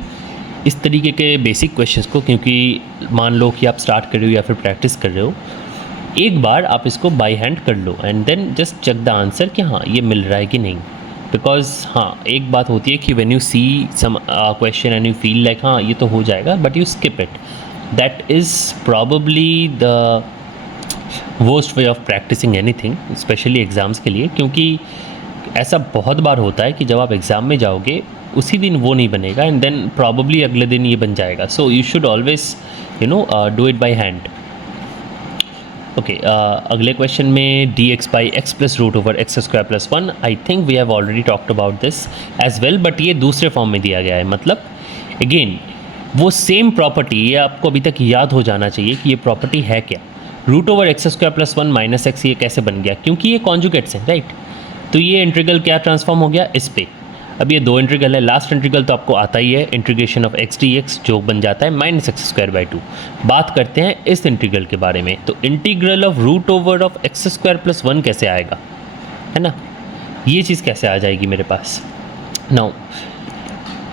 इस तरीके के बेसिक क्वेश्चंस को, क्योंकि मान लो कि आप स्टार्ट कर रहे हो या फिर प्रैक्टिस कर रहे हो, एक बार आप इसको बाय हैंड कर लो and then just check the answer कि हाँ ये मिल रहा है कि नहीं। बिकॉज हाँ एक बात होती है कि when you see some question and you feel like हाँ ये तो हो जाएगा, but you skip it, that is probably the worst way of practising anything, specially exams के लिए। क्योंकि ऐसा बहुत बार होता है कि जब आप एग्ज़ाम में जाओगे उसी दिन वो नहीं बनेगा एंड देन प्रॉबली अगले दिन ये बन जाएगा। So you should always do it by hand. Okay, अगले क्वेश्चन में d x by x plus root over x square plus 1, I think we have already talked about this as well, but ये दूसरे form में दिया गया है। मतलब again वो सेम प्रॉपर्टी, ये आपको अभी तक याद हो जाना चाहिए कि ये प्रॉपर्टी है क्या। Root over x square plus 1 minus x ये कैसे बन गया, क्योंकि ये कॉन्जुगेट्स हैं, राइट। तो ये इंटीग्रल क्या ट्रांसफॉर्म हो गया इस पे। अब ये दो इंटीग्रल है, लास्ट इंटीग्रल तो आपको आता ही है, integration of x d x, जो बन जाता है माइनस एक्स स्क्वायर बाई 2। बात करते हैं इस इंटीग्रल के बारे में। तो integral of root over of x square plus 1 कैसे आएगा, है ना, ये चीज़ कैसे आ जाएगी मेरे पास। नाउ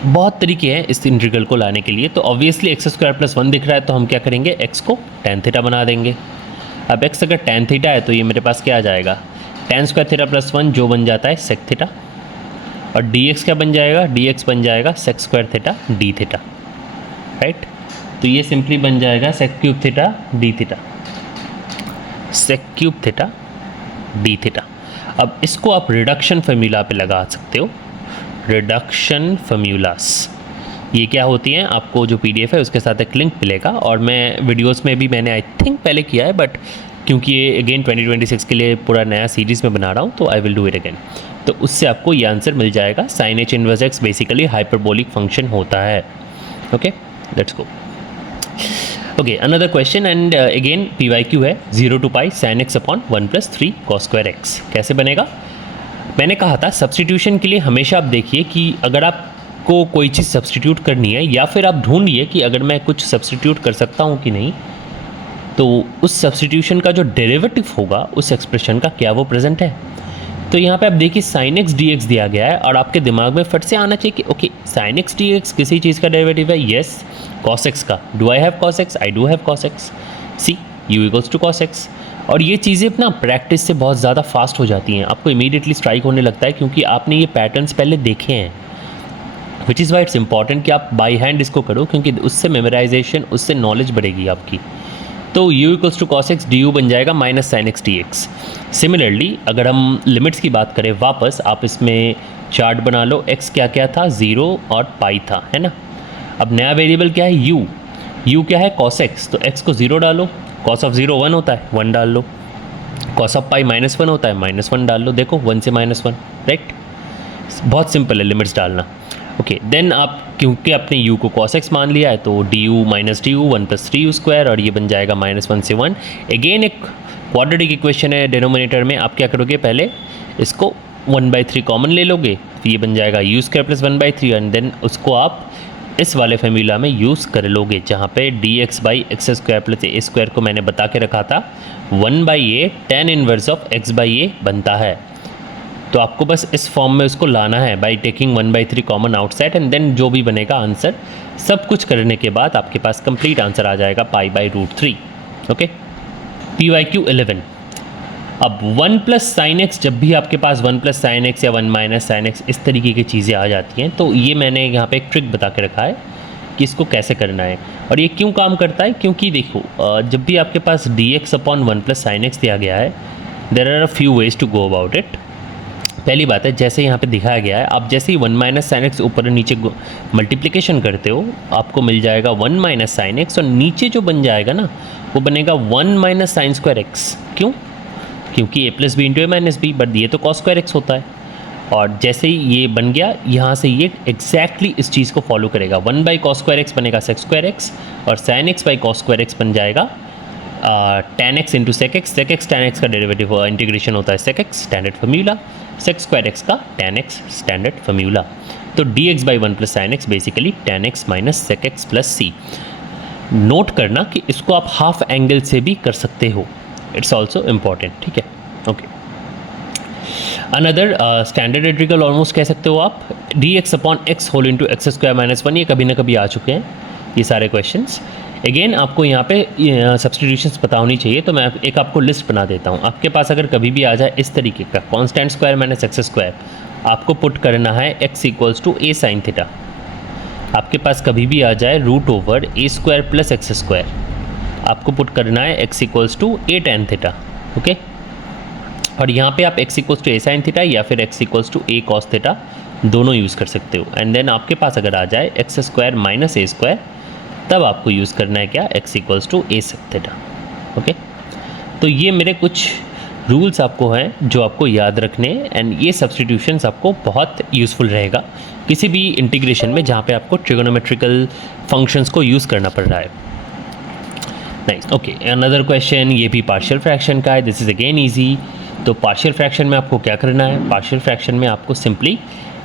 बहुत तरीके हैं इस इंटीग्रल को लाने के लिए। तो ऑब्वियसली एक्स स्क्वायर प्लस 1 दिख रहा है तो हम क्या करेंगे, एक्स को टेन थीटा बना देंगे। अब एक्स अगर टेन थीटा है तो ये मेरे पास क्या आ जाएगा, टेन स्क्वायर थीटा प्लस 1 जो बन जाता है सेक थीटा, और डी एक्स क्या बन जाएगा, डी एक्स बन जाएगा sec square theta d theta, right. तो ये सिंपली बन जाएगा sec cube theta d theta, sec cube theta d theta. अब इसको आप रिडक्शन फार्मूला पे लगा सकते हो, रिडक्शन फार्मूलास। ये क्या होती हैं, आपको जो पीडीएफ है उसके साथ एक लिंक मिलेगा, और मैं वीडियोस में भी मैंने आई थिंक पहले किया है, बट क्योंकि ये अगेन 2026 के लिए पूरा नया सीरीज़ में बना रहा हूँ तो I will do it again. तो उससे आपको ये आंसर मिल जाएगा। Sine h inverse x basically hyperbolic function होता है। Okay, let's go. Okay, another question and again P Y Q है 0 to pi sine x upon 1 + 3 cos square x. कैसे बनेगा, मैंने कहा था सब्सटीट्यूशन के लिए हमेशा आप देखिए कि अगर आपको कोई चीज़ सब्सटीट्यूट करनी है या फिर आप ढूंढिए कि अगर मैं कुछ सब्सटीट्यूट कर सकता हूँ कि नहीं, तो उस सब्सटीट्यूशन का जो डेरिवेटिव होगा उस एक्सप्रेशन का क्या वो प्रेजेंट है। तो यहाँ पे आप देखिए साइन एक्स डी एक्स दिया गया है और आपके दिमाग में फट से आना चाहिए कि okay sine x d x किसी चीज़ का डेरिवेटिव है, येस कॉस एक्स का। Do I have cos x, I do have cos x, see u equals to cos x. और ये चीज़ें अपना प्रैक्टिस से बहुत ज़्यादा फास्ट हो जाती हैं, आपको इमीडिएटली स्ट्राइक होने लगता है क्योंकि आपने ये पैटर्न्स पहले देखे हैं। Which is why it's important कि आप बाई हैंड इसको करो, क्योंकि उससे मेमोराइजेशन, उससे नॉलेज बढ़ेगी आपकी। तो u equals to cos x d u बन जाएगा minus sine x d x. Similarly अगर हम लिमिट्स की बात करें वापस, आप इसमें चार्ट बना लो, x क्या क्या था, 0 और पाई था, है ना। अब नया वेरिएबल क्या है, u क्या है कॉस एक्स, तो x को 0 डालो, कॉस ऑफ 0 1 होता है 1 डाल लो, कॉस ऑफ पाई -1 होता है -1 डाल लो, देखो 1 से -1, राइट। बहुत सिंपल है लिमिट्स डालना। ओके, देन आप क्योंकि आपने u को cos x मान लिया है तो du minus D you 1 + 3u square, और ये बन जाएगा -1 से 1। अगेन एक क्वाड्रेटिक इक्वेशन है डिनोमिनेटर में, आप क्या करोगे, पहले इसको 1/3 कॉमन ले लोगे, तो ये बन जाएगा u square plus 1/3, and then उसको आप इस वाले फार्मूला में यूज़ कर लोगे जहाँ पे dx by x square plus A square को मैंने बता के रखा था 1/a tan inverse of x/a बनता है। तो आपको बस इस फॉर्म में उसको लाना है by taking 1/3 common outside, and then जो भी बनेगा आंसर, सब कुछ करने के बाद आपके पास कंप्लीट आंसर आ जाएगा π/√3। Okay, PYQ 11। अब 1 + sin x, जब भी आपके पास 1 + sin x या 1 - sin x इस तरीके की चीज़ें आ जाती हैं, तो ये मैंने यहाँ पे एक ट्रिक बता के रखा है कि इसको कैसे करना है। और ये क्यों काम करता है, क्योंकि देखो जब भी आपके पास dx अपॉन 1 + sin x दिया गया है, there are a few ways to go about it. पहली बात है, जैसे यहाँ पे दिखाया गया है, आप जैसे ही 1 - sin x ऊपर और नीचे मल्टीप्लिकेशन करते हो, आपको मिल जाएगा 1 - sin x, और नीचे जो बन जाएगा ना वो बनेगा 1 - sin स्क्वायर x। क्यों, क्योंकि a + b × a - b, but ये तो cos स्क्वायर x होता है। और जैसे ही ये बन गया, यहाँ से ये एग्जैक्टली इस चीज़ को फॉलो करेगा, 1/cos स्क्वायर x बनेगा sec स्क्वायर x, और sin x/cos स्क्वायर x बन जाएगा tan x × sec x। sec x tan x का डेरिवेटिव इंटीग्रेशन होता है sec x, standard formula, sec square x का tan x, स्टैंडर्ड फार्मूला। तो dx by 1 plus sine x basically tan x minus sec x plus c. Note करना कि इसको आप half angle से भी कर सकते हो, इट्स ऑल्सो इम्पॉर्टेंट, ठीक है। Okay, another standard integral almost कह सकते हो आप, dx upon x whole into x square minus 1, ये कभी ना कभी आ चुके हैं ये सारे क्वेश्चंस। अगेन आपको यहाँ पे सब्स्टिट्यूशंस पता होनी चाहिए, तो मैं एक आपको लिस्ट बना देता हूँ। आपके पास अगर कभी भी आ जाए इस तरीके का constant square minus x square, आपको पुट करना है x equals to a sine theta. आपके पास कभी भी आ जाए root over a square plus x square, आपको पुट करना है x equals to a tan theta. Okay, और यहाँ पे आप x equals to a sine theta या फिर x equals to a cos theta दोनों यूज़ कर सकते हो। एंड देन आपके पास अगर आ जाए x square minus a square, तब आपको यूज़ करना है क्या, x equals to a sec theta. Okay, तो ये मेरे कुछ रूल्स आपको हैं जो आपको याद रखने हैं, एंड ये सब्स्टिट्यूशंस आपको बहुत यूज़फुल रहेगा किसी भी इंटीग्रेशन में जहाँ पे आपको ट्रिगोनोमेट्रिकल फंक्शंस को यूज़ करना पड़ रहा है। नाइस। ओके, अनदर क्वेश्चन, ये भी पार्शियल फ्रैक्शन का है, दिस इज़ अगेन ईजी। तो पार्शियल फ्रैक्शन में आपको क्या करना है, पार्शियल फ्रैक्शन में आपको सिंपली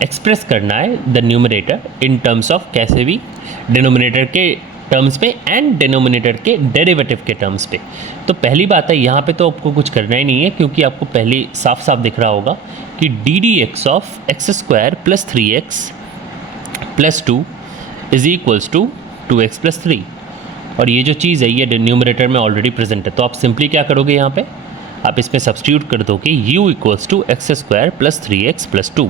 एक्सप्रेस करना है the numerator in terms of, कैसे भी, डिनोमिनेटर के टर्म्स पे एंड डिनोमिनेटर के डेरिवेटिव के टर्म्स पे। तो पहली बात है यहाँ पे तो आपको कुछ करना ही नहीं है, क्योंकि आपको पहले साफ साफ दिख रहा होगा कि d d x of x square plus 3x plus 2 is equals to 2x plus 3, और ये जो चीज़ है ये न्यूमरेटर में ऑलरेडी प्रेजेंट है। तो आप सिंपली क्या करोगे, यहाँ पे आप इसमें सब्स्टिट्यूट कर दो कि u equals to x square plus 3x plus 2,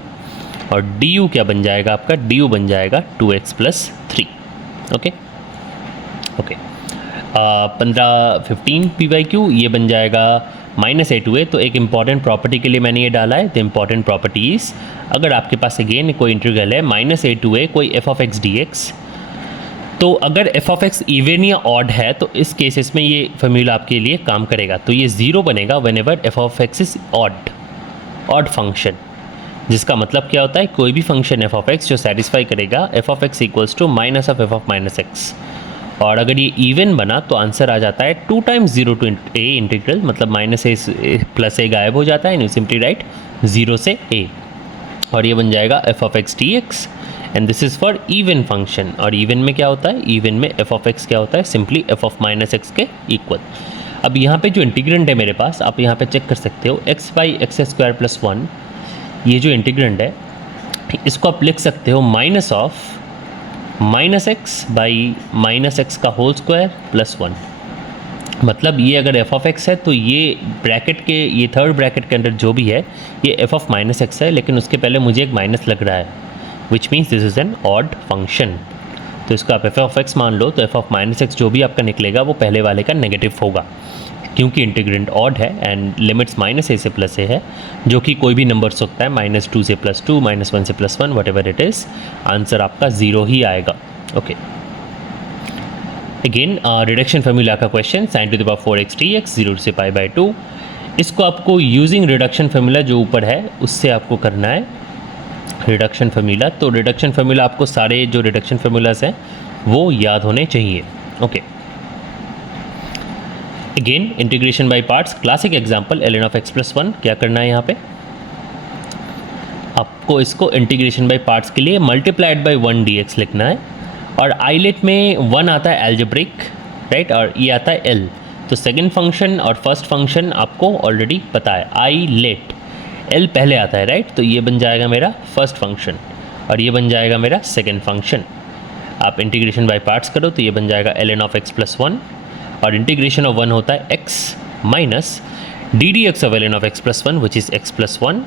और du क्या बन जाएगा आपका, du बन जाएगा 2x plus 3। Okay okay, 15 PYQ ये बन जाएगा माइनस ए टू ए। तो एक इंपॉर्टेंट प्रॉपर्टी के लिए मैंने ये डाला है, द इंपॉर्टेंट प्रॉपर्टीज़, अगर आपके पास अगेन कोई इंटीग्रल है माइनस ए टू ए कोई F of x d x, तो अगर एफ ऑफ एक्स इवन या ऑड है तो इस केसेस में ये फॉर्मूला आपके लिए काम करेगा। तो ये ज़ीरो बनेगा whenever f of x is odd function, जिसका मतलब क्या होता है, कोई भी फंक्शन एफ ऑफ एक्स जो सेटिस्फाई करेगा f of x equals to minus of f of minus x. और अगर ये इवन बना तो आंसर आ जाता है 2 टाइम्स 0 टू ए इंटीग्रल, मतलब माइनस ए प्लस ए गायब हो जाता है, यू सिंपली राइट 0 से a, और ये बन जाएगा F of x d x, and this is for even function. और इवन में क्या होता है, इवन में एफ ऑफ एक्स क्या होता है, simply F of minus x के इक्वल। अब यहाँ पे जो इंटीग्रेंड है मेरे पास, आप यहाँ पे चेक कर सकते हो, x by x square plus 1, ये जो इंटीग्रेंड है इसको आप लिख सकते हो minus of minus x by minus x का होल स्क्वायर प्लस 1। मतलब ये अगर एफ ऑफ एक्स है तो ये ब्रैकेट के, ये थर्ड ब्रैकेट के अंदर जो भी है ये एफ ऑफ माइनस एक्स है, लेकिन उसके पहले मुझे एक माइनस लग रहा है, which means this is an odd function. तो इसको आप एफ ऑफ एक्स मान लो, तो एफ ऑफ माइनस एक्स जो भी आपका निकलेगा वो पहले वाले का नेगेटिव होगा, क्योंकि इंटीग्रेंड ऑड है एंड लिमिट्स माइनस ए से प्लस ए है, जो कि कोई भी नंबर सकता है, -2 से +2, -1 से +1, what ever it is, answer आपका 0 ही आएगा। ओके, अगेन रिडक्शन फार्मूला का question, sin to the power 4x dx 0 से π/2, इसको आपको यूजिंग रिडक्शन फार्मूला जो ऊपर है उससे आपको करना है रिडक्शन फार्मूला। तो रिडक्शन फार्मूला आपको सारे जो रिडक्शन फार्मूलाज हैं वो याद होने चाहिए। Okay, again integration by parts, classic example ln of x plus 1, क्या करना है यहाँ पे आपको इसको इंटीग्रेशन बाय पार्ट्स के लिए मल्टीप्लाइड बाय 1 dx लिखना है, और आईलेट में 1 आता है एल्जेब्रिक, राइट, और ये आता है l। तो सेकंड फंक्शन और फर्स्ट फंक्शन आपको ऑलरेडी पता है, आईलेट l पहले आता है, राइट, तो ये बन जाएगा मेरा फर्स्ट फंक्शन और ये बन जाएगा मेरा सेकंड फंक्शन। आप इंटीग्रेशन बाय पार्ट्स करो तो ये बन जाएगा ln ऑफ x प्लस 1, और इंटीग्रेशन ऑफ 1 होता है x minus D d x of ln of x plus 1 which is x plus 1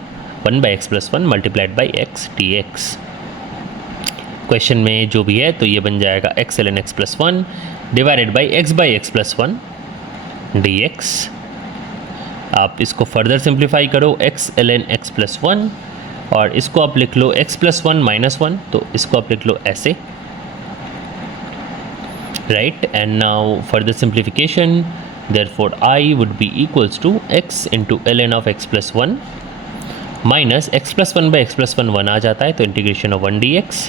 by x plus 1 multiplied by x dx। Question में जो भी है तो ये बन जाएगा x ln x plus 1 divided by x plus 1 dx। आप इसको फर्दर सिंप्लीफाई करो, x ln x प्लस 1, और इसको आप लिख लो x प्लस 1 माइनस 1, तो इसको आप लिख लो ऐसे, right, and now further simplification, therefore I would be equals to x into ln of x plus 1 minus x plus 1 by x plus 1 1 आ जाता है, तो integration of 1 dx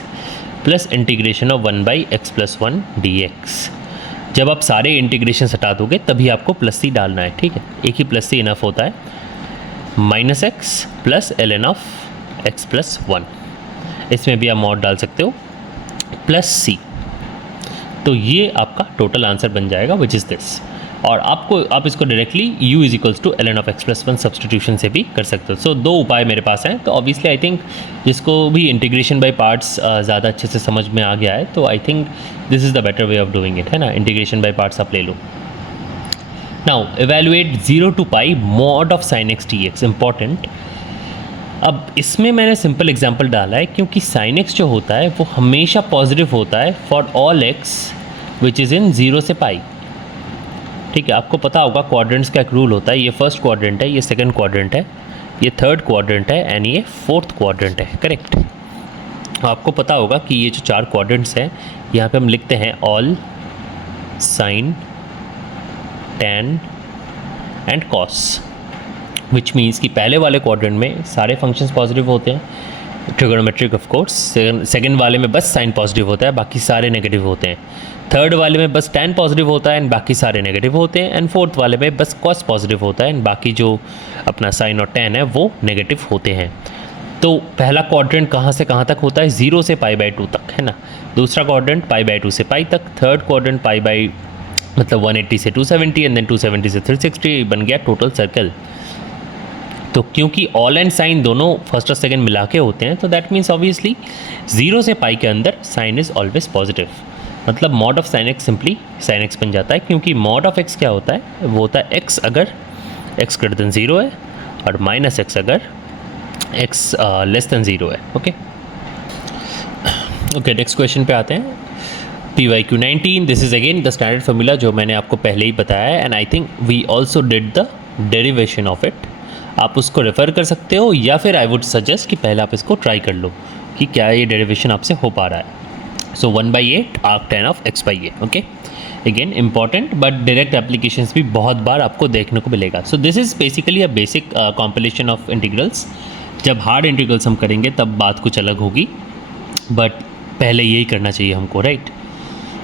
plus integration of 1 by x plus 1 dx। जब आप सारे integration हटा दोगे तभी आपको प्लस सी डालना है, ठीक है, एक ही प्लस सी इनफ होता है, minus x plus ln of x plus 1। इसमें भी आप मॉड डाल सकते हो प्लस सी। तो ये आपका टोटल आंसर बन जाएगा विच इज़ दिस। और आप इसको directly u is equals to ln of x plus 1 substitution से भी कर सकते हो। सो दो उपाय मेरे पास हैं। तो ऑब्वियसली आई थिंक जिसको भी इंटीग्रेशन बाय पार्ट्स ज़्यादा अच्छे से समझ में आ गया है, तो I think this is the better way of doing it, है ना। इंटीग्रेशन बाय पार्ट्स आप ले लो। Now evaluate 0 to pi mod of sin x dx, important. अब इसमें मैंने सिंपल एग्जांपल डाला है क्योंकि sin x जो होता है वो हमेशा पॉजिटिव होता है for all x which is in 0 से पाई। ठीक है, आपको पता होगा क्वाड्रेंट्स का एक रूल होता है। ये फर्स्ट क्वाड्रेंट है, ये सेकंड क्वाड्रेंट है, ये थर्ड क्वाड्रेंट है एंड ये फोर्थ क्वाड्रेंट है, करेक्ट। आपको पता होगा कि ये जो 4 क्वाड्रेंट्स हैं यहाँ पे हम लिखते हैं all, sine, tan and cos, which means कि पहले वाले क्वाड्रेंट में सारे फंक्शंस पॉजिटिव होते हैं, ट्रिगोनोमेट्रिक ऑफ कोर्स। सेकंड वाले में बस साइन पॉजिटिव होता है, बाकी सारे नेगेटिव होते हैं। थर्ड वाले में बस tan पॉजिटिव होता है एंड बाकी सारे नेगेटिव होते हैं। एंड फोर्थ वाले में बस cos पॉजिटिव होता है एंड बाकी जो अपना साइन और tan है वो नेगेटिव होते हैं। तो पहला क्वाड्रेंट कहाँ से कहाँ तक होता है, 0 से π/2 तक, है ना। दूसरा क्वाड्रेंट π/2 से पाई तक। थर्ड क्वाड्रेंट मतलब 180 से 270 एंड देन 270 से 360 बन गया टोटल सर्कल। तो क्योंकि ऑल एंड साइन दोनों फर्स्ट और सेकंड मिला के होते हैं, तो दैट मीन्स ऑब्वियसली 0 से पाई के अंदर साइन इज़ ऑलवेज पॉजिटिव। मतलब mod of sine x simply sign x बन जाता है, क्योंकि मॉड ऑफ एक्स क्या होता है, वो होता है एक्स अगर एक्स ग्रेटर देन 0 है और माइनस एक्स अगर एक्स लेस देन 0 है। ओके, नेक्स्ट क्वेश्चन पे आते हैं। PYQ19, this is again the standard formula जो मैंने आपको पहले ही बताया है and I think we also did the derivation of it. आप उसको रेफ़र कर सकते हो या फिर आई वुड सजेस्ट कि पहले आप इसको ट्राई कर लो कि क्या ये डेरिवेशन आपसे हो पा रहा है। सो 1/8 arc tan of x/a, okay. Again important but direct applications भी बहुत बार आपको देखने को मिलेगा। सो this is basically a basic compilation of integrals. जब हार्ड इंटीग्रल्स हम करेंगे तब बात कुछ अलग होगी, बट पहले यही करना चाहिए हमको, right.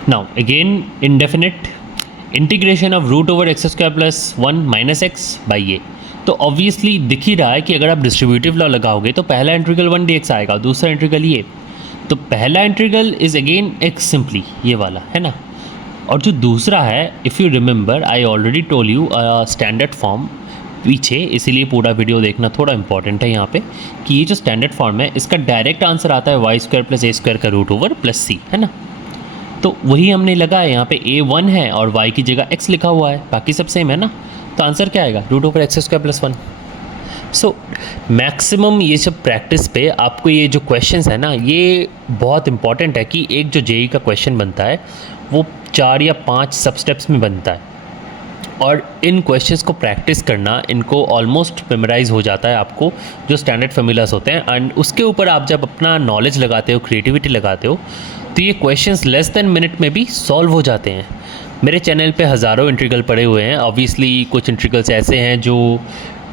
Now again indefinite integration of √(x² + 1 - x/a। तो ऑब्वियसली दिख ही रहा है कि अगर आप डिस्ट्रीब्यूटिव लॉ लगाओगे तो पहला इंटीग्रल 1 dx आएगा, दूसरा इंटीग्रल ये। तो पहला integral is again x simply, ये वाला, है ना। और जो दूसरा है, if you remember I already told you standard form पीछे, इसीलिए पूरा वीडियो देखना थोड़ा इंपॉर्टेंट है यहाँ पे, कि ये जो स्टैंडर्ड फॉर्म है इसका डायरेक्ट आंसर आता है y² + a² का √+c, है ना। तो वही हमने लगा है यहाँ पे, a 1 है और y की जगह x लिखा हुआ है, बाकी सब सेम है ना। तो आंसर क्या आएगा, √(x² + 1। सो मैक्सिमम ये सब प्रैक्टिस पे आपको ये जो क्वेश्चंस है ना, ये बहुत इंपॉर्टेंट है कि एक जो जेई का क्वेश्चन बनता है वो 4 या 5 सब स्टेप्स में बनता है और इन क्वेश्चंस को प्रैक्टिस करना, इनको ऑलमोस्ट मेमोराइज हो जाता है आपको जो स्टैंडर्ड फार्मूलाज होते हैं। एंड उसके ऊपर आप जब अपना नॉलेज लगाते हो, क्रिएटिविटी लगाते हो, तो ये क्वेश्चंस लेस देन मिनट में भी सॉल्व हो जाते हैं। मेरे चैनल पे हज़ारों इंटीग्रल पड़े हुए हैं। ऑब्वियसली कुछ इंटीग्रल्स ऐसे हैं जो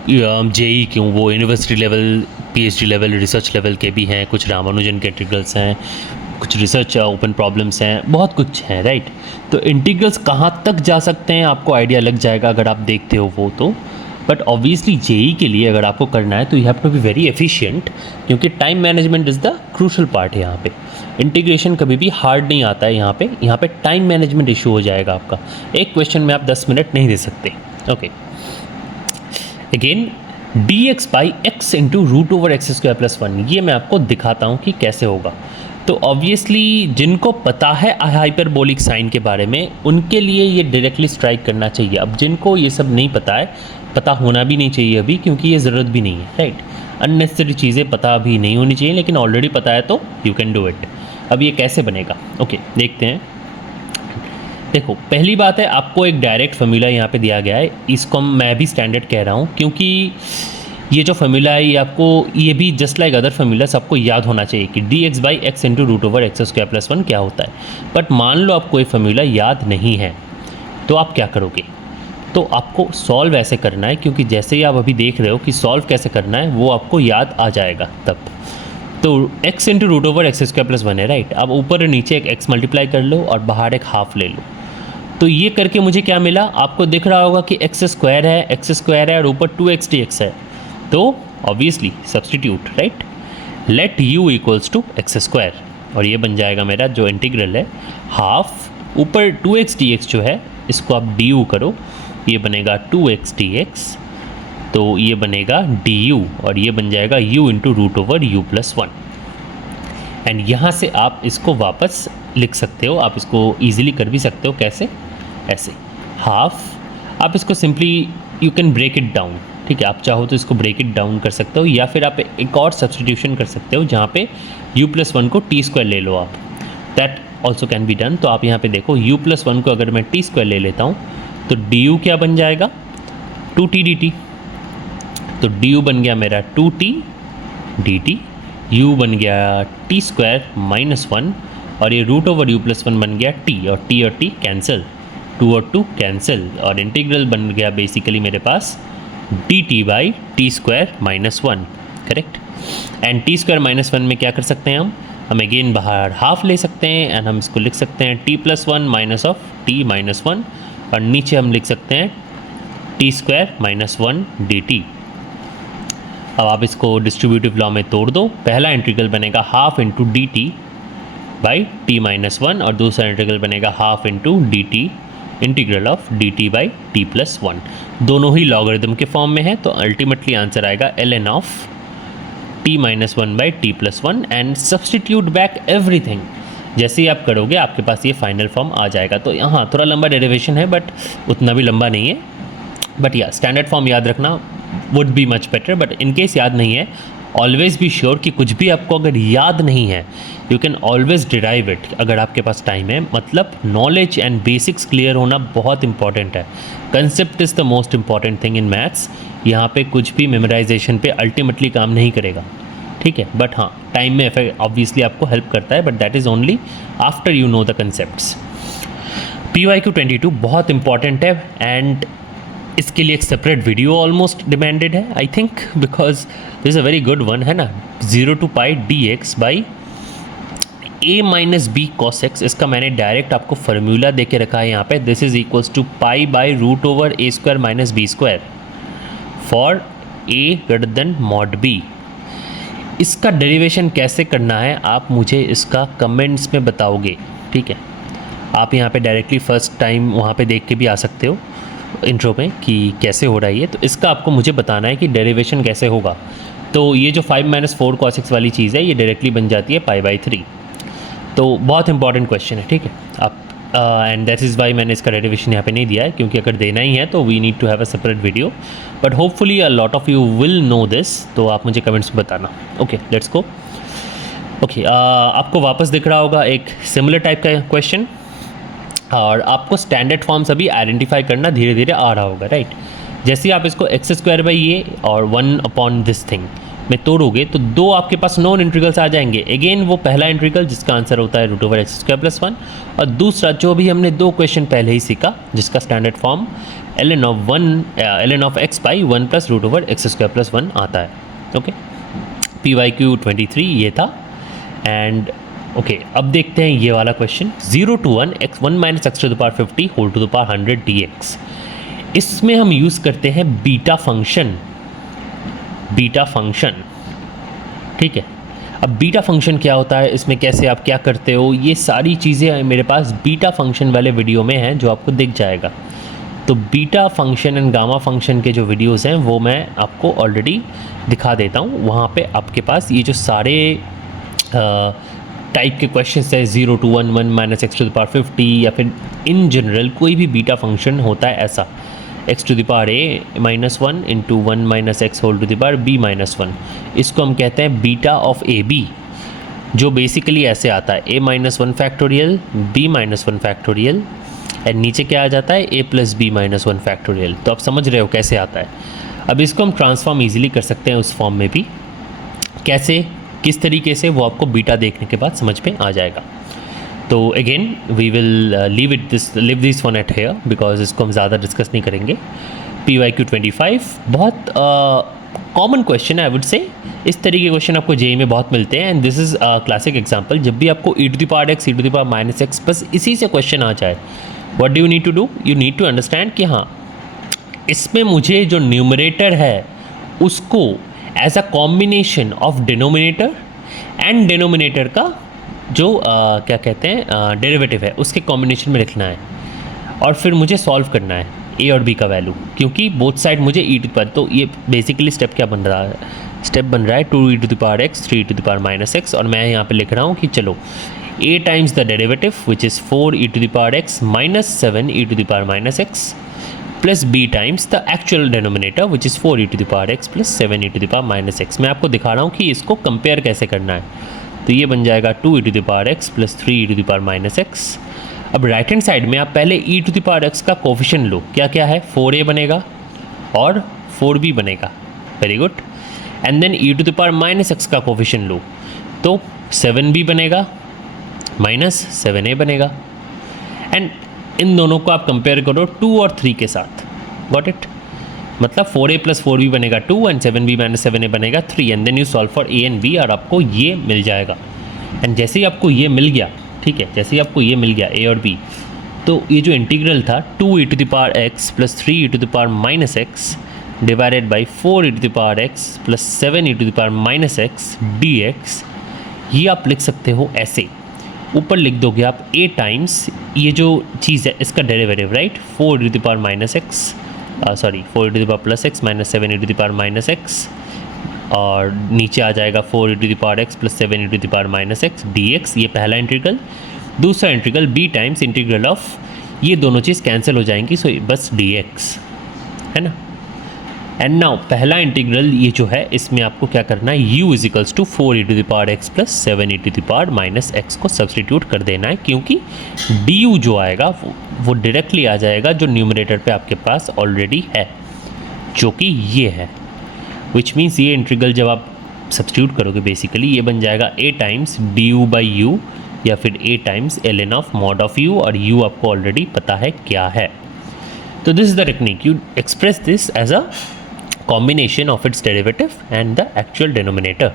जेई क्यों वो university level, PhD level, research level के भी हैं, कुछ रामानुजन के इंटीग्रल्स हैं, कुछ रिसर्च ओपन प्रॉब्लम्स हैं, बहुत कुछ हैं, राइट। तो इंटीग्रल्स कहाँ तक जा सकते हैं आपको आइडिया लग जाएगा अगर आप देखते हो वो तो। बट ऑब्वियसली जेई के लिए अगर आपको करना है तो you have to be very efficient, क्योंकि time management is the crucial part है यहाँ पे। इंटीग्रेशन कभी भी हार्ड नहीं आता है यहाँ पे टाइम मैनेजमेंट इशू हो जाएगा आपका। एक क्वेश्चन में आप 10 मिनट नहीं दे सकते, ओके। अगेन dx/x × √(x² + 1, ये मैं आपको दिखाता हूँ कि कैसे होगा। तो ऑब्वियसली जिनको पता है हाइपरबोलिक साइन के बारे में, उनके लिए ये डायरेक्टली स्ट्राइक करना चाहिए। अब जिनको ये सब नहीं पता है, पता होना भी नहीं चाहिए अभी, क्योंकि ये ज़रूरत भी नहीं है, राइट। अननेसेसरी चीज़ें पता भी नहीं होनी चाहिए, लेकिन ऑलरेडी पता है तो यू कैन डू इट। अब ये कैसे बनेगा, ओके, देखते हैं। देखो, पहली बात है, आपको एक डायरेक्ट फार्मूला यहाँ पे दिया गया है। इसको मैं भी स्टैंडर्ड कह रहा हूँ, क्योंकि ये जो फार्मूला है ये आपको, ये भी जस्ट लाइक अदर फार्मूलास आपको याद होना चाहिए कि dx/x × √(x² + 1 क्या होता है। बट मान लो आपको ये फार्मूला याद नहीं है, तो आप क्या करोगे, तो आपको सॉल्व ऐसे करना है, क्योंकि जैसे ही आप अभी देख रहे हो कि सॉल्व कैसे करना है वो आपको याद आ जाएगा तब। तो x × √(x² + 1 है, राइट। अब ऊपर और नीचे एक x मल्टीप्लाई कर लो और बाहर एक हाफ ले लो। तो ये करके मुझे क्या मिला, आपको दिख रहा होगा कि x² है और ऊपर 2x dx है। तो obviously substitute, right. Let u equals to x square, और ये बन जाएगा मेरा जो इंटीग्रल है हाफ ऊपर 2x dx जो है इसको आप du करो, ये बनेगा 2x dx, तो ये बनेगा du और ये बन जाएगा u into root over u plus 1। And यहाँ से आप इसको वापस लिख सकते हो, आप इसको ईजिली कर भी सकते हो। कैसे? ऐसे हाफ, आप इसको simply you can break it down, ठीक है, आप चाहो तो इसको ब्रेक इट डाउन कर सकते हो, या फिर आप एक और सब्सटीट्यूशन कर सकते हो जहाँ पे u प्लस 1 को t स्क्वायर ले लो आप, that also can be done. तो आप यहाँ पे देखो u प्लस 1 को अगर मैं t स्क्वायर ले लेता हूँ तो du क्या बन जाएगा 2t dt, तो du बन गया मेरा 2t dt, u बन गया t स्क्वायर माइनस 1 और ये रूट ओवर u प्लस 1 बन गया t और t कैंसिल, 2 और 2 कैंसिल, और इंटीग्रल बन गया बेसिकली मेरे पास dt by T square minus 1, correct. And T square minus 1 में क्या कर सकते हैं हम अगेन बाहर हाफ ले सकते हैं एंड हम इसको लिख सकते हैं t plus 1 minus of t minus 1, और नीचे हम लिख सकते हैं टी स्क्वायर माइनस 1 dt। अब आप इसको डिस्ट्रीब्यूटिव लॉ में तोड़ दो, पहला इंटीग्रल बनेगा half into D T by T minus 1 और दूसरा इंटीग्रल बनेगा half into D T integral of D T by T plus 1, दोनों ही लॉगरिदम के फॉर्म में है, तो अल्टीमेटली आंसर आएगा ln of T minus 1 by T plus 1 and substitute back everything. जैसे ही आप करोगे आपके पास ये फाइनल फॉर्म आ जाएगा। तो यहाँ थोड़ा लंबा डेरिवेशन है बट उतना भी लंबा नहीं है, बट या स्टैंडर्ड फॉर्म याद रखना would be much better, but in case याद नहीं है ऑलवेज बी श्योर कि कुछ भी आपको अगर याद नहीं है you can always derive it अगर आपके पास टाइम है। मतलब नॉलेज एंड बेसिक्स क्लियर होना बहुत इंपॉर्टेंट है, concept is the most important thing in maths. यहाँ पे कुछ भी मेमोराइजेशन पे अल्टीमेटली काम नहीं करेगा, ठीक है, बट हाँ टाइम में इफेक्ट ऑब्वियसली आपको हेल्प करता है, but that is only after you know the concepts. PYQ 22 बहुत इंपॉर्टेंट है एंड इसके लिए एक सेपरेट वीडियो ऑलमोस्ट डिमांडेड है I think, because this is a very good one, है ना। 0 to pi dx by a minus b cos x, इसका मैंने डायरेक्ट आपको फार्मूला दे के रखा है यहाँ पे, this is equals to pi by root over a square minus b square for a greater than mod b। इसका डेरिवेशन कैसे करना है आप मुझे इसका कमेंट्स में बताओगे, ठीक है। आप यहाँ पे डायरेक्टली फर्स्ट टाइम वहाँ पे देख के भी आ सकते हो इंट्रो में कि कैसे हो रहा है ये, तो इसका आपको मुझे बताना है कि डेरिवेशन कैसे होगा। तो ये जो 5 माइनस 4 cos x वाली चीज़ है ये डायरेक्टली बन जाती है पाई बाई 3, तो बहुत इंपॉर्टेंट क्वेश्चन है, ठीक है। आप एंड दैट इज़ वाई मैंने इसका डेरिवेशन यहाँ पे नहीं दिया है, क्योंकि अगर देना ही है तो we need to have a separate video, but hopefully a lot of you will know this, तो आप मुझे कमेंट्स में बताना। Okay let's go. ओके आपको वापस दिख रहा होगा एक सिमिलर टाइप का क्वेश्चन, और आपको स्टैंडर्ड फॉर्म्स अभी आइडेंटिफाई करना धीरे धीरे आ रहा होगा, राइट। जैसे आप इसको एक्स स्क्वायर बाई ये और 1 अपॉन दिस थिंग में तोड़ोगे तो दो आपके पास नॉन इंटीग्रल्स आ जाएंगे। अगेन वो पहला इंटीग्रल जिसका आंसर होता है root over x square plus 1, और दूसरा जो भी हमने 2 क्वेश्चन पहले ही सीखा जिसका standard form ln of x by 1 plus root over x square plus 1 आता है। ओके PYQ 23 ये था। एंड ओके अब देखते हैं ये वाला question 0 to 1 x 1 minus x to the power 50 whole to the power 100 dx। इसमें हम यूज़ करते हैं बीटा फंक्शन, ठीक है। अब बीटा फंक्शन क्या होता है, इसमें कैसे आप क्या करते हो, ये सारी चीज़ें मेरे पास बीटा फंक्शन वाले वीडियो में हैं जो आपको दिख जाएगा। तो beta function and gamma function के जो वीडियोस हैं वो मैं आपको ऑलरेडी दिखा देता हूँ। वहाँ पे आपके पास ये जो सारे टाइप के क्वेश्चंस है 0 to 1 1 minus x to the power 50, या फिर इन जनरल कोई भी बीटा फंक्शन होता है ऐसा x to the power a minus 1 into 1 minus x whole to the power b minus 1, इसको हम कहते हैं बीटा ऑफ ए बी, जो बेसिकली ऐसे आता है a minus 1 factorial b minus 1 factorial and नीचे क्या आ जाता है a plus b minus 1 factorial. तो आप समझ रहे हो कैसे आता है। अब इसको हम ट्रांसफॉर्म ईजिली कर सकते हैं उस फॉर्म में भी, कैसे किस तरीके से वो आपको बीटा देखने के बाद समझ में आ जाएगा। तो again we will leave this one at here because इसको हम ज़्यादा डिस्कस नहीं करेंगे। PYQ 25 बहुत कॉमन क्वेश्चन है आई वुड से, इस तरीके के क्वेश्चन आपको जेई में बहुत मिलते हैं and this is classic example. जब भी आपको e to the power x e to the power minus x बस इसी से क्वेश्चन आ जाए, what do you need to do, you need to understand कि हाँ इसमें मुझे जो न्यूमरेटर है उसको as a combination of denominator and denominator का जो क्या कहते हैं डेरिवेटिव है उसके कॉम्बिनेशन में लिखना है, और फिर मुझे सॉल्व करना है ए और बी का वैल्यू, क्योंकि बोथ साइड मुझे ई टू पावर, तो ये बेसिकली स्टेप क्या बन रहा है, स्टेप बन रहा है 2e⁻x 3e⁻x, और मैं यहाँ पे लिख रहा हूँ कि चलो a times the derivative which is 4e⁻x minus 7e⁻x plus b times the actual denominator which is 4e⁻x plus 7e⁻x। मैं आपको दिखा रहा हूँ कि इसको कंपेयर कैसे करना है। तो ये बन जाएगा 2e⁻x प्लस 3e⁻x। अब राइट हैंड साइड में आप पहले e⁻x का कोफिशिएंट लो, क्या क्या है, 4a बनेगा और 4b बनेगा, very good. And then e⁻x का कोफिशिएंट लो तो 7b बनेगा माइनस 7a बनेगा, एंड इन दोनों को आप कंपेयर करो 2 और 3 के साथ, गॉट इट। मतलब 4a प्लस 4b बनेगा 2 एंड 7b माइनस 7a बनेगा 3, and then you solve for a and b और आपको ये मिल जाएगा। एंड जैसे ही आपको ये मिल गया, ठीक है, जैसे ही आपको ये मिल गया a और b, तो ये जो इंटीग्रल था 2e⁻x plus 3e⁻x divided by 4e⁻x plus 7e⁻x dx, ये आप लिख सकते हो ऐसे। ऊपर लिख दोगे आप a टाइम्स ये जो चीज़ है इसका derivative, right, 4e⁻x minus 7e⁻x, और नीचे आ जाएगा 4e⁻x प्लस 7e⁻x dx, ये पहला इंटीग्रल। दूसरा integral b times integral of, ये दोनों चीज़ कैंसिल हो जाएंगी, सो बस dx है ना। एंड नाउ पहला इंटीग्रल ये जो है इसमें आपको क्या करना है, u is equals to 4e⁻x plus 7e⁻x को सब्सटीट्यूट कर देना है, क्योंकि du जो आएगा वो डायरेक्टली आ जाएगा जो न्यूमरेटर पे आपके पास ऑलरेडी है, जो कि ये है। विच मीन्स ये इंटीग्रल जब आप सब्सटीट्यूट करोगे बेसिकली ये बन जाएगा a times du by u, या फिर a times ln of mod of u, और u आपको ऑलरेडी पता है क्या है। तो this is the technique, you express this as a combination of its derivative and the actual denominator।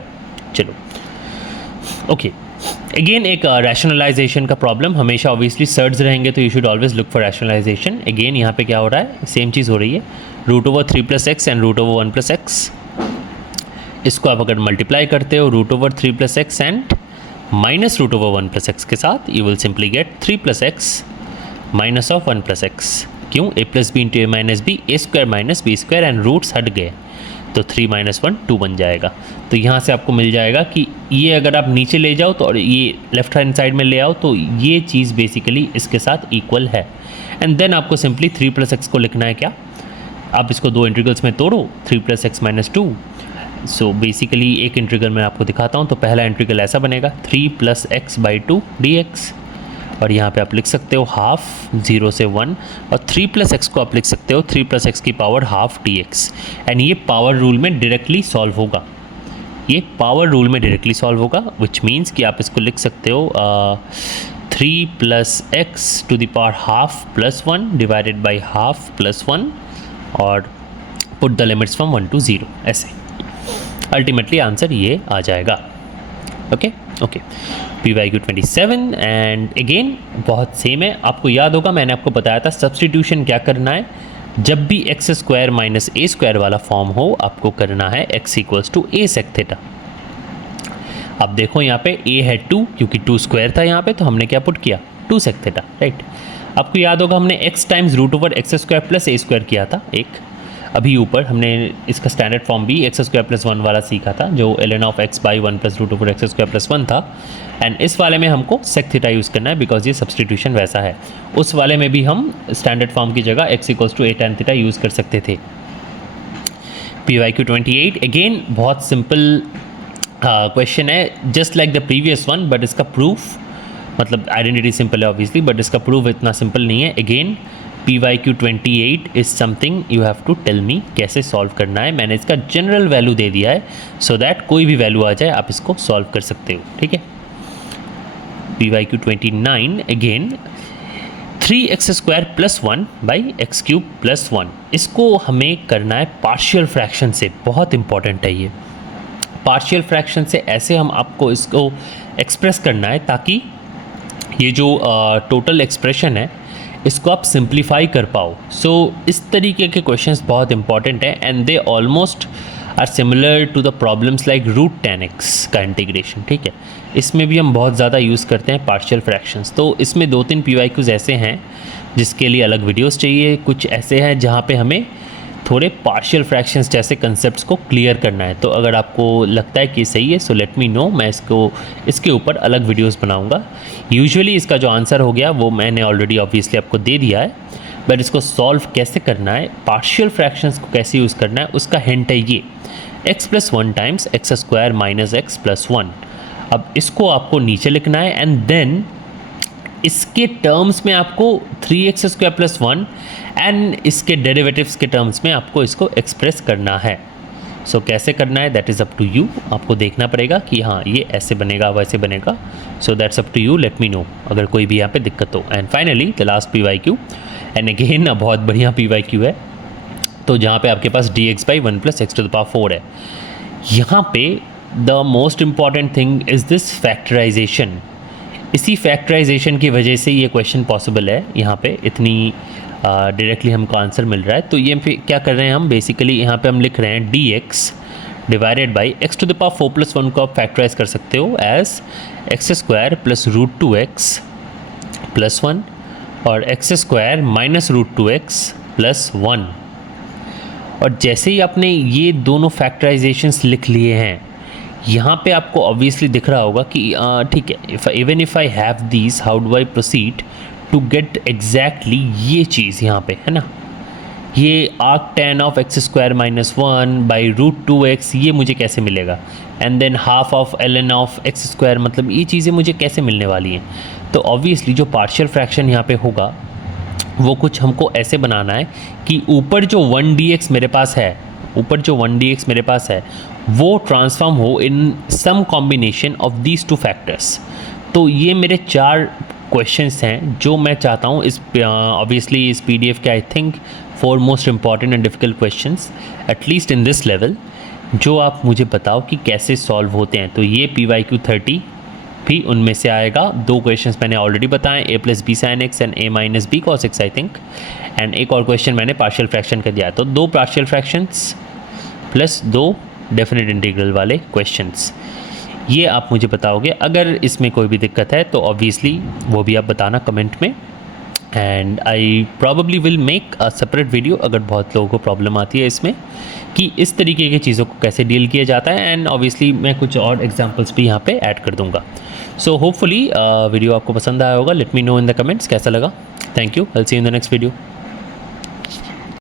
चलो ओके, अगेन एक रैशनलाइजेशन का प्रॉब्लम, हमेशा ऑब्वियसली सर्ड्स रहेंगे तो you should always look for rationalization. Again यहाँ पे क्या हो रहा है, सेम चीज़ हो रही है, √3+x एंड √1+x, इसको आप अगर मल्टीप्लाई करते हो √3+x एंड माइनस √1+x के साथ, you will simply get 3+x minus of 1+x। क्यों, a plus b into a minus b, a square minus b square, and roots हट गए तो 3 - 1 2 बन जाएगा। तो यहाँ से आपको मिल जाएगा कि ये अगर आप नीचे ले जाओ तो, और ये लेफ्ट हैंड साइड में ले आओ तो ये चीज़ बेसिकली इसके साथ इक्वल है। एंड देन आपको सिंपली 3+x को लिखना है, क्या आप इसको दो इंटीग्रल्स में तोड़ो, 3+x - 2। सो बेसिकली एक इंटीग्रल मैं आपको दिखाता हूँ। तो पहला इंटीग्रल ऐसा बनेगा 3+x/2 dx, और यहाँ पे आप लिख सकते हो हाफ 0 से 1, और 3+x को आप लिख सकते हो 3+x की पावर हाफ dx। एंड ये पावर रूल में डायरेक्टली सॉल्व होगा, ये पावर रूल में डायरेक्टली सॉल्व होगा, विच मीन्स कि आप इसको लिख सकते हो 3+x to the power half plus 1 divided by half plus 1, और put the limits from 1 to 0, ऐसे अल्टीमेटली आंसर ये आ जाएगा। Okay okay, PYQ 27। And again बहुत सेम है, आपको याद होगा मैंने आपको बताया था सब्सटीट्यूशन क्या करना है, जब भी x² माइनस a स्क्वायर वाला फॉर्म हो आपको करना है x equals to a sec theta. अब देखो यहाँ पे a है 2, क्योंकि 2 स्क्वायर था यहाँ पे, तो हमने क्या पुट किया 2 sec थीटा, राइट। आपको याद होगा हमने x times √x² plus a square किया था एक, अभी ऊपर हमने इसका स्टैंडर्ड फॉर्म भी x² प्लस 1 वाला सीखा था, जो ln of x by 1 plus √x² plus 1 था। एंड इस वाले में हमको sec थीटा यूज़ करना है, बिकॉज ये सब्सटीट्यूशन वैसा है। उस वाले में भी हम स्टैंडर्ड फॉर्म की जगह x equals to a tan theta use कर सकते थे। PYQ 28 अगेन बहुत सिंपल क्वेश्चन है, just like the previous one, but इसका प्रूफ, मतलब आइडेंटिटी सिंपल है ऑब्वियसली, बट इसका प्रूफ इतना सिंपल नहीं है। Again PYQ 28 is something you have to tell me कैसे सॉल्व करना है। मैंने इसका जनरल वैल्यू दे दिया है, सो दैट कोई भी वैल्यू आ जाए आप इसको सॉल्व कर सकते हो, ठीक है। PYQ 29 again 3x² plus 1 by x³ plus 1, इसको हमें करना है पार्शियल फ्रैक्शन से, बहुत इंपॉर्टेंट है ये। पार्शियल फ्रैक्शन से ऐसे हम आपको इसको एक्सप्रेस करना है ताकि ये जो टोटल एक्सप्रेशन है इसको आप सिंप्लीफाई कर पाओ। सो इस तरीके के क्वेश्चंस बहुत इंपॉर्टेंट हैं, and they almost are similar to the problems like root tan x का इंटीग्रेशन, ठीक है। इसमें भी हम बहुत ज़्यादा यूज़ करते हैं पार्शियल फ्रैक्शंस। तो इसमें 2-3 PYQs ऐसे हैं जिसके लिए अलग वीडियोस चाहिए, कुछ ऐसे हैं जहाँ पे हमें थोड़े पार्शियल फ्रैक्शंस जैसे कंसेप्ट्स को क्लियर करना है। तो अगर आपको लगता है कि सही है सो लेट मी नो, मैं इसके ऊपर अलग वीडियोस बनाऊंगा। यूजुअली इसका जो आंसर हो गया वो मैंने ऑलरेडी ऑब्वियसली आपको दे दिया है, बट इसको सॉल्व कैसे करना है, पार्शियल फ्रैक्शंस को कैसे यूज़ करना है, उसका हिंट है ये x+1 times x² minus x+1। अब इसको आपको नीचे लिखना है एंड देन इसके टर्म्स में आपको 3x² + 1 एंड इसके डेरिवेटिव्स के टर्म्स में आपको इसको एक्सप्रेस करना है। सो कैसे करना है that is up to you, आपको देखना पड़ेगा कि हाँ ये ऐसे बनेगा वैसे बनेगा। So that's up to you, let me know अगर कोई भी यहाँ पे दिक्कत हो। And finally the last PYQ, and again ना बहुत बढ़िया PYQ है। तो जहाँ पे आपके पास dx/1 + x⁴ है, यहाँ पे the most important thing is this factorization. इसी फैक्टराइजेशन की वजह से ये क्वेश्चन पॉसिबल है, यहाँ पे इतनी डायरेक्टली हमको आंसर मिल रहा है। तो ये क्या कर रहे हैं हम, बेसिकली यहाँ पे हम लिख रहे हैं dx डिवाइडेड बाई x⁴ + 1 को आप फैक्टराइज कर सकते हो एज x² + √2x + 1 और x² माइनस √2x + 1। और जैसे ही आपने ये दोनों फैक्टराइजेशंस लिख लिए हैं, यहाँ पे आपको ऑब्वियसली दिख रहा होगा कि ठीक है, even if I have these how do I proceed to get exactly ये चीज़ यहाँ पे, है ना, ये arctan of x² - 1 by √2x, ये मुझे कैसे मिलेगा, and than half of ln of x², मतलब ये चीज़ें मुझे कैसे मिलने वाली हैं। तो ऑब्वियसली जो पार्शियल फ्रैक्शन यहाँ पे होगा वो कुछ हमको ऐसे बनाना है कि ऊपर जो 1dx मेरे पास है, वो ट्रांसफॉर्म हो in some combination of these 2 factors. तो ये मेरे 4 क्वेश्चंस हैं जो मैं चाहता हूँ इस ऑब्वियसली इस PDF के I think 4 most important and difficult questions at least in this level, जो आप मुझे बताओ कि कैसे सॉल्व होते हैं। तो ये PYQ 30 भी उनमें से आएगा। 2 क्वेश्चंस मैंने ऑलरेडी बताए, a + b sin x and a - b cos x I think, and एक और क्वेश्चन मैंने पार्शियल फ्रैक्शन का दिया है। तो 2 partial fractions plus 2 definite integral वाले क्वेश्चंस, ये आप मुझे बताओगे। अगर इसमें कोई भी दिक्कत है तो ऑब्वियसली वो भी आप बताना कमेंट में, and I probably will make a separate video अगर बहुत लोगों को प्रॉब्लम आती है इसमें कि इस तरीके की चीज़ों को कैसे डील किया जाता है। एंड ऑब्वियसली मैं कुछ और एग्जांपल्स भी यहाँ पे ऐड कर दूँगा। सो होपफुली वीडियो आपको पसंद आया होगा। Late me know in the comments कैसा लगा। Thank you, I will see you in the next video.